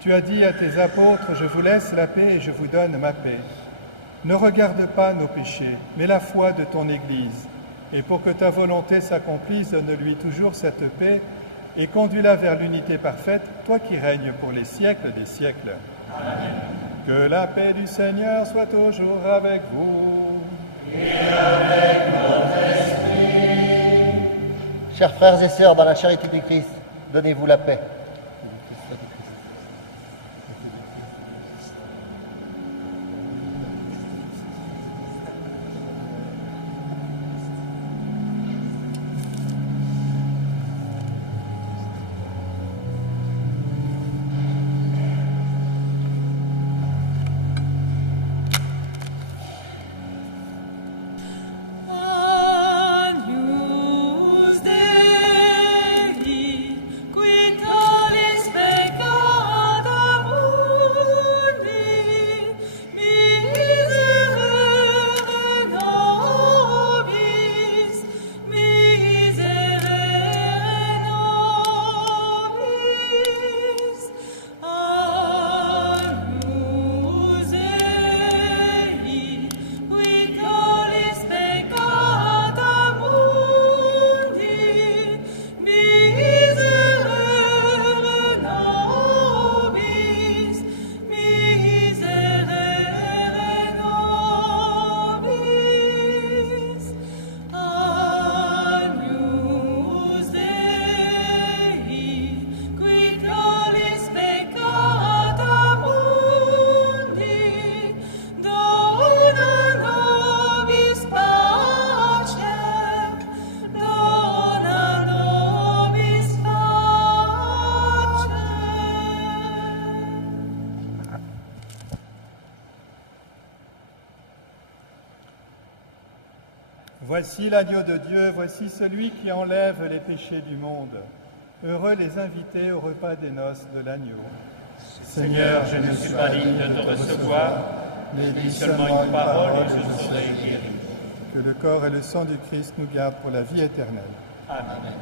tu as dit à tes apôtres: « Je vous laisse la paix et je vous donne ma paix. » Ne regarde pas nos péchés, mais la foi de ton Église. Et pour que ta volonté s'accomplisse, donne-lui toujours cette paix et conduis-la vers l'unité parfaite, toi qui règnes pour les siècles des siècles. Amen. Que la paix du Seigneur soit toujours avec vous. Et avec notre esprit. Chers frères et sœurs, dans la charité du Christ, donnez-vous la paix. Voici l'agneau de Dieu, voici celui qui enlève les péchés du monde. Heureux les invités au repas des noces de l'agneau. Seigneur, je ne suis pas digne de te recevoir, mais dis seulement une parole et je serai guéri. Que le corps et le sang du Christ nous gardent pour la vie éternelle. Amen.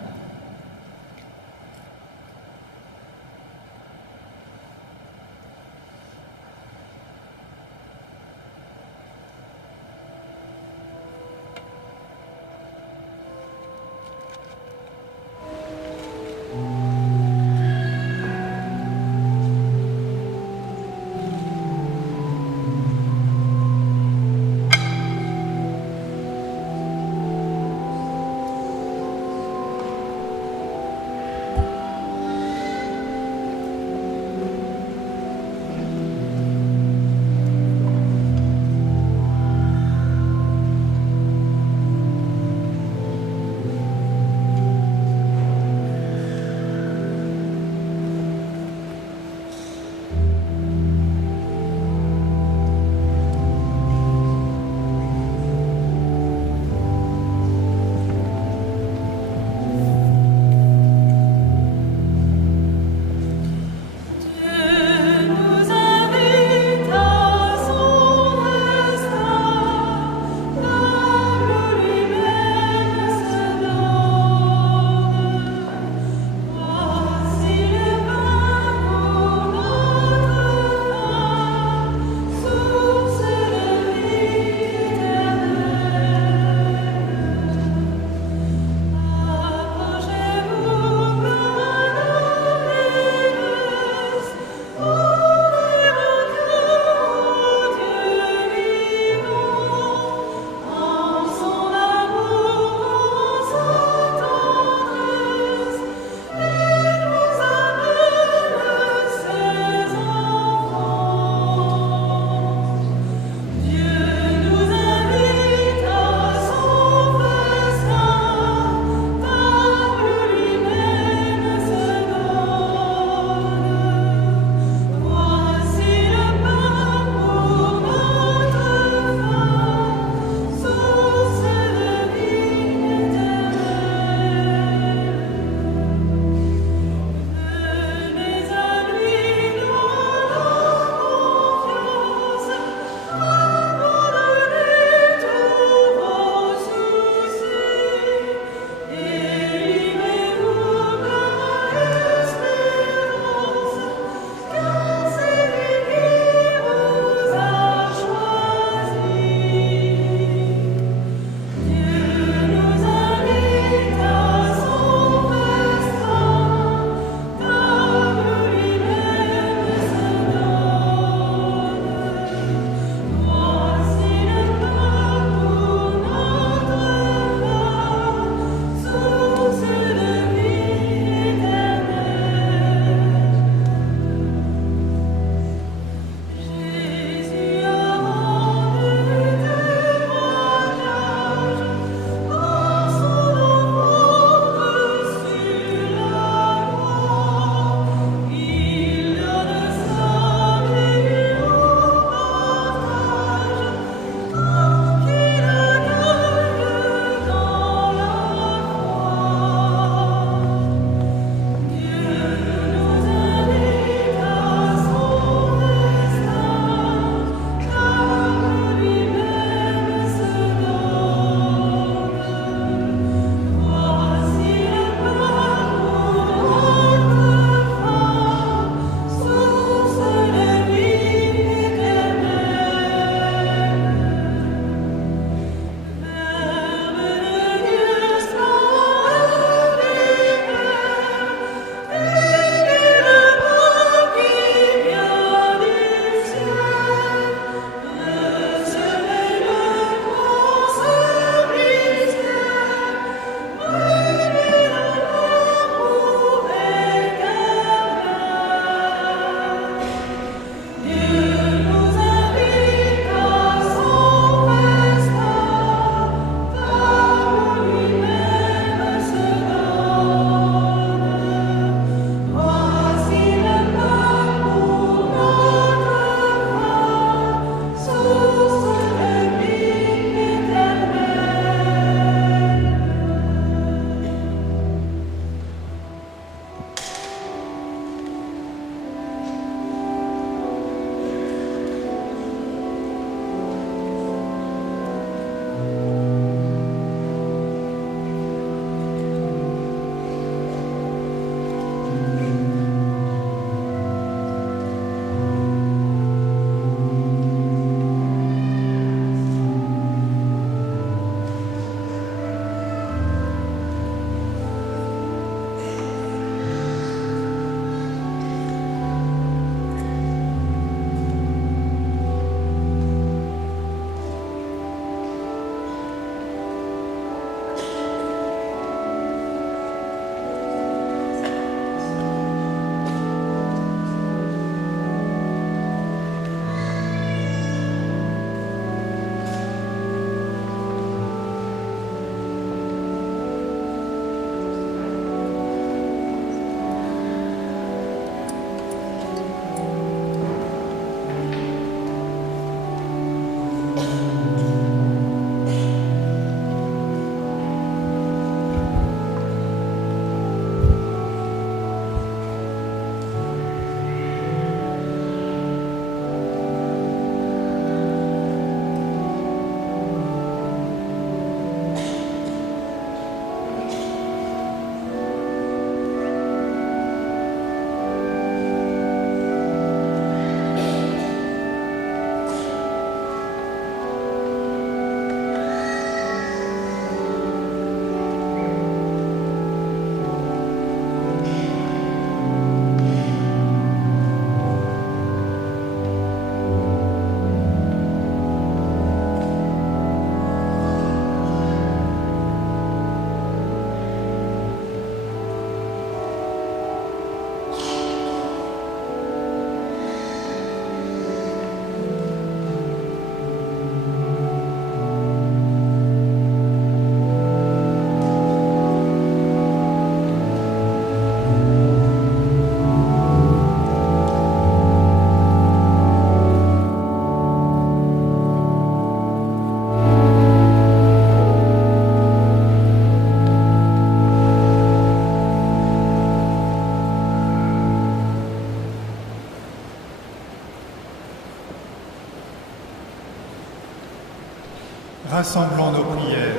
Rassemblons nos prières.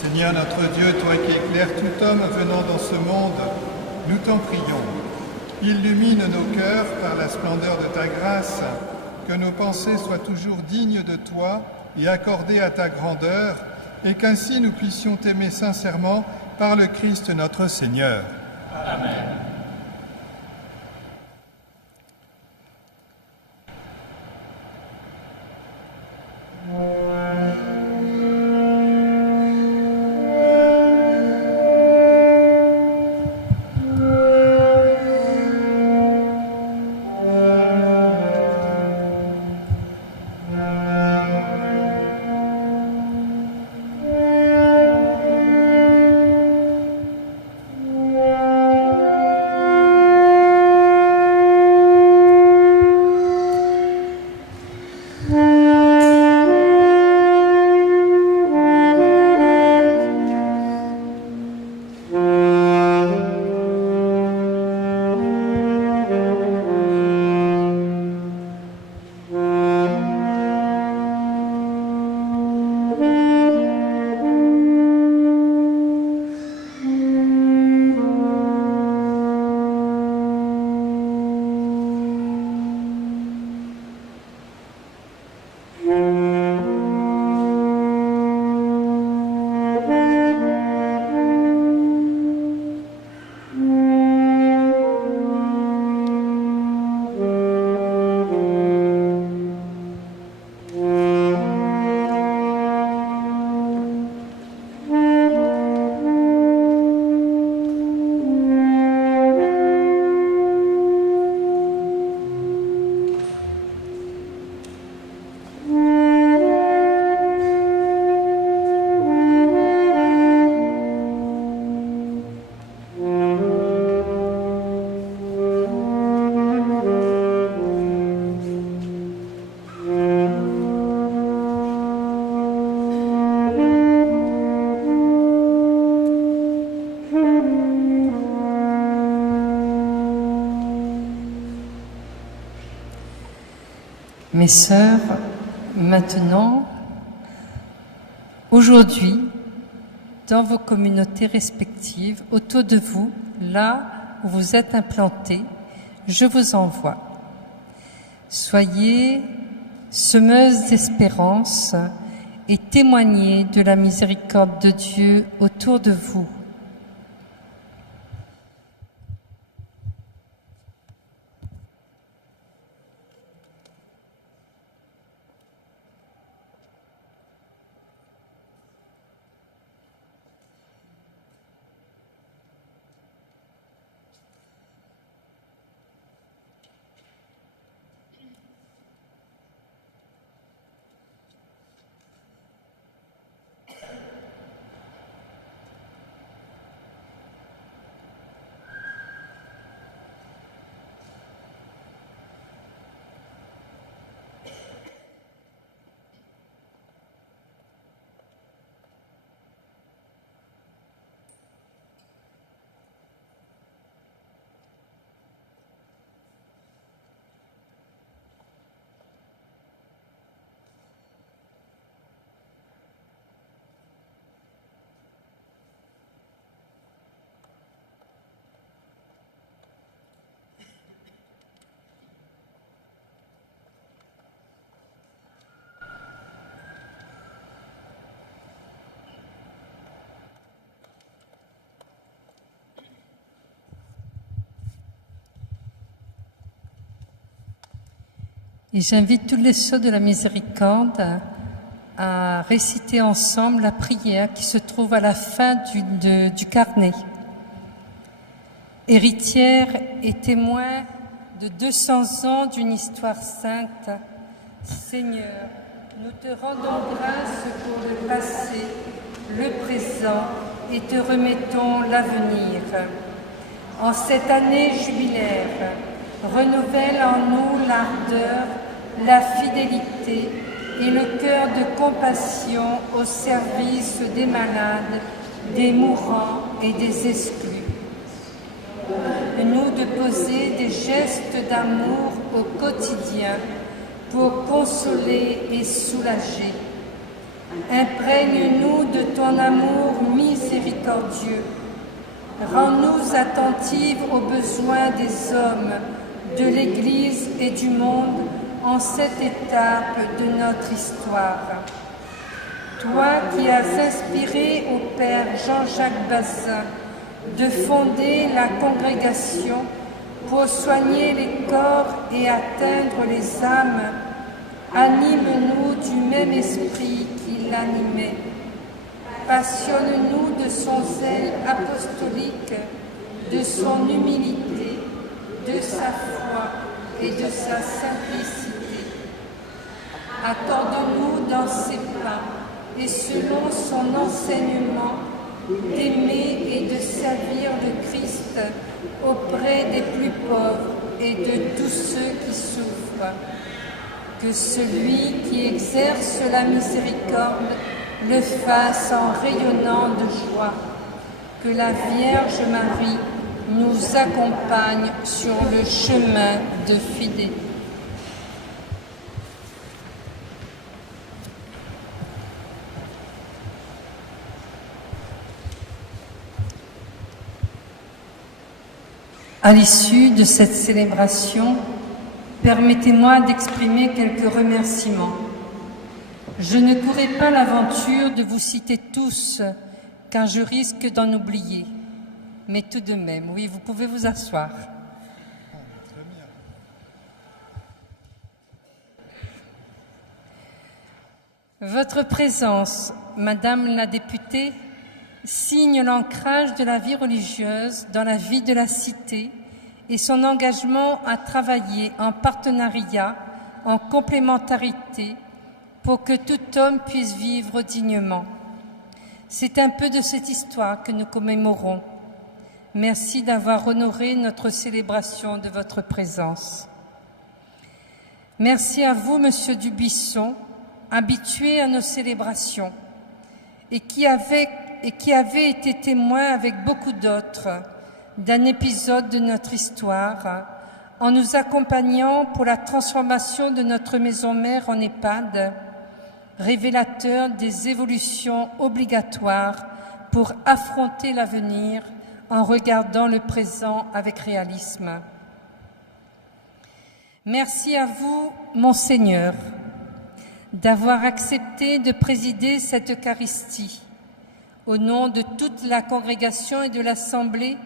Seigneur notre Dieu, toi qui éclaires tout homme venant dans ce monde, nous t'en prions. Illumine nos cœurs par la splendeur de ta grâce, que nos pensées soient toujours dignes de toi et accordées à ta grandeur, et qu'ainsi nous puissions t'aimer sincèrement par le Christ notre Seigneur. Amen. Mes sœurs, maintenant, aujourd'hui, dans vos communautés respectives, autour de vous, là où vous êtes implantés, je vous envoie. Soyez semeuses d'espérance et témoignez de la miséricorde de Dieu autour de vous. Et j'invite tous les sœurs de la miséricorde à réciter ensemble la prière qui se trouve à la fin du carnet. Héritière et témoin de 200 ans d'une histoire sainte, Seigneur, nous te rendons grâce pour le passé, le présent et te remettons l'avenir. En cette année jubilaire, renouvelle en nous l'ardeur, la fidélité et le cœur de compassion au service des malades, des mourants et des exclus. Nous de poser des gestes d'amour au quotidien pour consoler et soulager. Imprègne-nous de ton amour miséricordieux. Rends-nous attentives aux besoins des hommes, de l'Église et du monde en cette étape de notre histoire. Toi qui as inspiré au Père Jean-Jacques Bazin de fonder la congrégation pour soigner les corps et atteindre les âmes, anime-nous du même esprit qui l'animait. Passionne-nous de son zèle apostolique, de son humilité, de sa foi et de sa simplicité. Attends-nous dans ses pas et selon son enseignement, d'aimer et de servir le Christ auprès des plus pauvres et de tous ceux qui souffrent. Que celui qui exerce la miséricorde le fasse en rayonnant de joie. Que la Vierge Marie nous accompagne sur le chemin de fidélité. À l'issue de cette célébration, permettez-moi d'exprimer quelques remerciements. Je ne courrai pas l'aventure de vous citer tous, car je risque d'en oublier. Mais tout de même, oui, vous pouvez vous asseoir. Votre présence, Madame la députée, signe l'ancrage de la vie religieuse dans la vie de la cité et son engagement à travailler en partenariat, en complémentarité, pour que tout homme puisse vivre dignement. C'est un peu de cette histoire que nous commémorons. Merci d'avoir honoré notre célébration de votre présence. Merci à vous, Monsieur Dubuisson, habitué à nos célébrations et qui avait été témoin avec beaucoup d'autres d'un épisode de notre histoire en nous accompagnant pour la transformation de notre maison mère en EHPAD, révélateur des évolutions obligatoires pour affronter l'avenir en regardant le présent avec réalisme. Merci à vous, Monseigneur, d'avoir accepté de présider cette Eucharistie. Au nom de toute la congrégation et de l'Assemblée,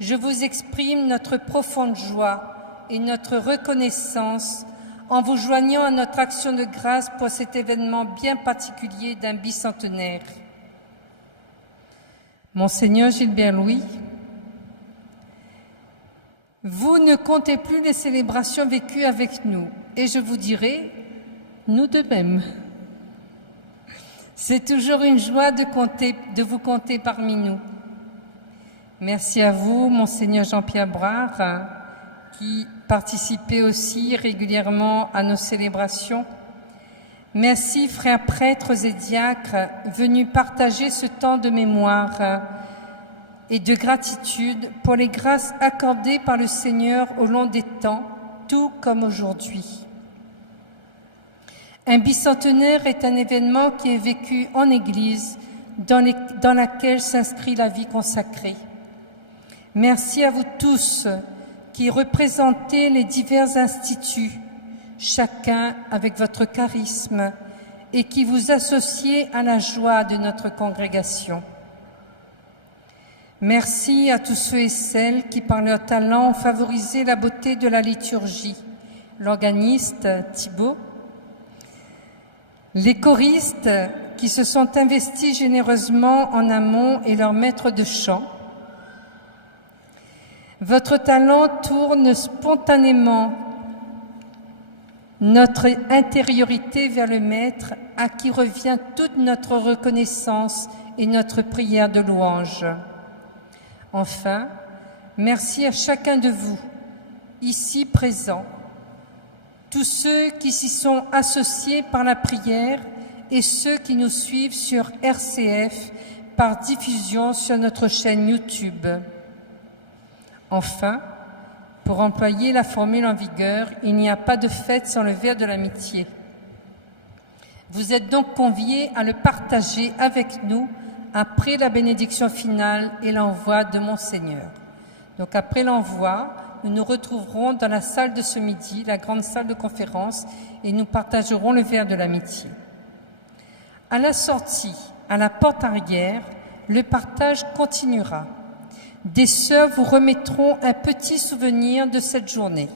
je vous exprime notre profonde joie et notre reconnaissance en vous joignant à notre action de grâce pour cet événement bien particulier d'un bicentenaire. Monseigneur Gilbert Louis, vous ne comptez plus les célébrations vécues avec nous, et je vous dirai, nous de même. C'est toujours une joie de vous compter parmi nous. Merci à vous, Monseigneur Jean-Pierre Brard, qui participez aussi régulièrement à nos célébrations. Merci, frères prêtres et diacres, venus partager ce temps de mémoire et de gratitude pour les grâces accordées par le Seigneur au long des temps, tout comme aujourd'hui. Un bicentenaire est un événement qui est vécu en Église, dans laquelle s'inscrit la vie consacrée. Merci à vous tous qui représentez les divers instituts, chacun avec votre charisme, et qui vous associez à la joie de notre congrégation. Merci à tous ceux et celles qui, par leur talent, ont favorisé la beauté de la liturgie. L'organiste Thibaut, les choristes qui se sont investis généreusement en amont et leurs maîtres de chant. Votre talent tourne spontanément notre intériorité vers le Maître, à qui revient toute notre reconnaissance et notre prière de louange. Enfin, merci à chacun de vous, ici présents, tous ceux qui s'y sont associés par la prière et ceux qui nous suivent sur RCF par diffusion sur notre chaîne YouTube. Enfin, Pour employer la formule en vigueur, il n'y a pas de fête sans le verre de l'amitié. Vous êtes donc conviés à le partager avec nous après la bénédiction finale et l'envoi de Monseigneur. Donc après l'envoi, nous nous retrouverons dans la salle de ce midi, la grande salle de conférence, et nous partagerons le verre de l'amitié. À la sortie, à la porte arrière, le partage continuera. Des sœurs vous remettront un petit souvenir de cette journée.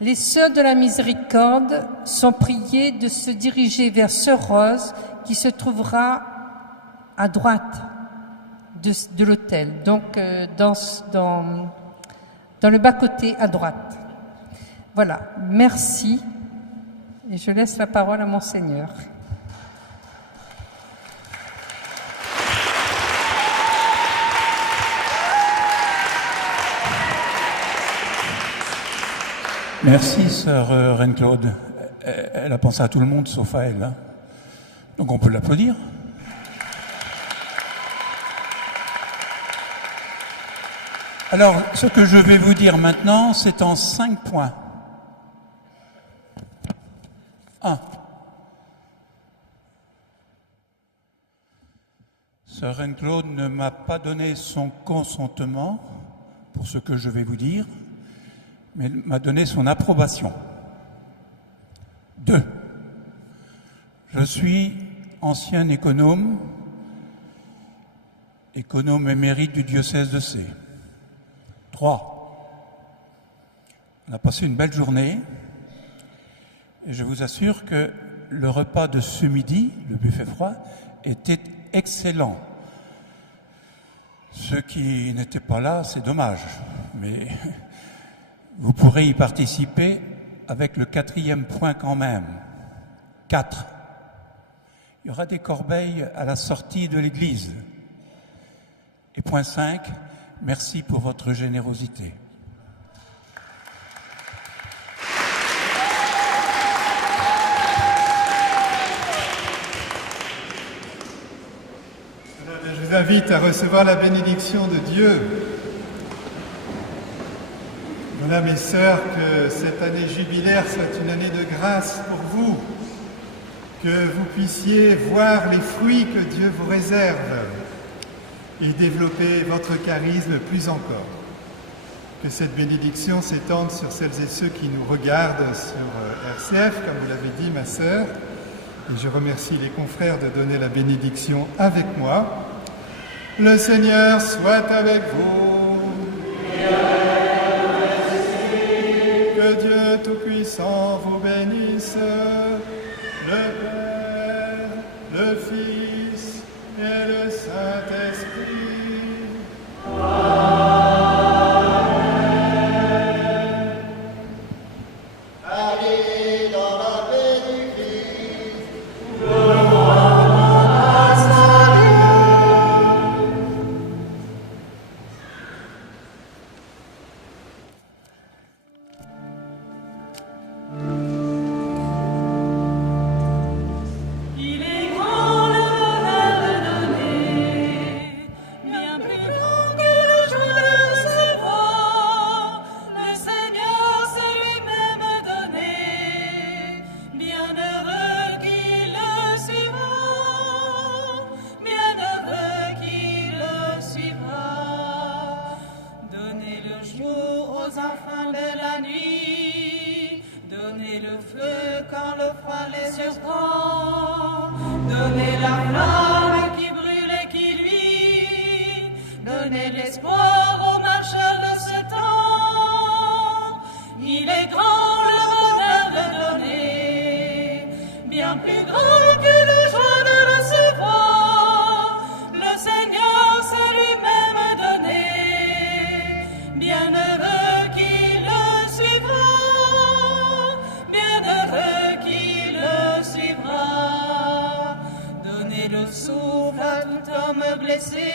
Les sœurs de la miséricorde sont priées de se diriger vers Sœur Rose qui se trouvera à droite de l'autel, donc dans le bas-côté à droite. Voilà, merci. Et je laisse la parole à Monseigneur. Merci, sœur Reine-Claude. Elle a pensé à tout le monde sauf à elle. Hein. Donc on peut l'applaudir. Alors, ce que je vais vous dire maintenant, c'est en 5 points. 1. Sœur Reine-Claude ne m'a pas donné son consentement pour ce que je vais vous dire, mais elle m'a donné son approbation. 2. Je suis ancien économe émérite du diocèse de Sées. 3. On a passé une belle journée et je vous assure que le repas de ce midi, le buffet froid, était excellent. Ceux qui n'étaient pas là, c'est dommage, mais vous pourrez y participer avec le 4e point quand même. 4. Il y aura des corbeilles à la sortie de l'église. Et point 5, merci pour votre générosité. Je vous invite à recevoir la bénédiction de Dieu. Voilà, mes sœurs, que cette année jubilaire soit une année de grâce pour vous, que vous puissiez voir les fruits que Dieu vous réserve et développer votre charisme plus encore. Que cette bénédiction s'étende sur celles et ceux qui nous regardent sur RCF, comme vous l'avez dit, ma sœur. Et je remercie les confrères de donner la bénédiction avec moi. Le Seigneur soit avec vous. Que Dieu Tout-Puissant vous bénisse, le Père, le Fils et le Saint-Esprit. Amen. Allez dans la paix du Christ. Il est grand le bonheur de donner, bien plus grand que le jour de recevoir. Le Seigneur s'est lui-même donné, bienheureux qui le suivra, bienheureux qui le suivra. Donnez le jour aux enfants de la nuit, donnez le feu quand le froid les surprend, donnez la flamme qui brûle et qui luit, donnez l'espoir aux marcheurs de ce temps. Il est grand le bonheur de donner, bien plus grand que le joie de recevoir. Le Seigneur s'est lui-même donné, bienheureux qui le suivra, bienheureux qui le suivra. Donnez le souffle à tout homme blessé,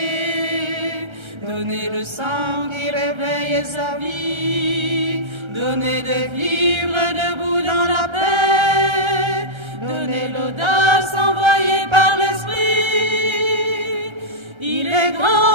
donnez le sang qui réveille sa vie, donnez de vivre debout dans la paix, donnez l'audace envoyée par l'Esprit. Il est grand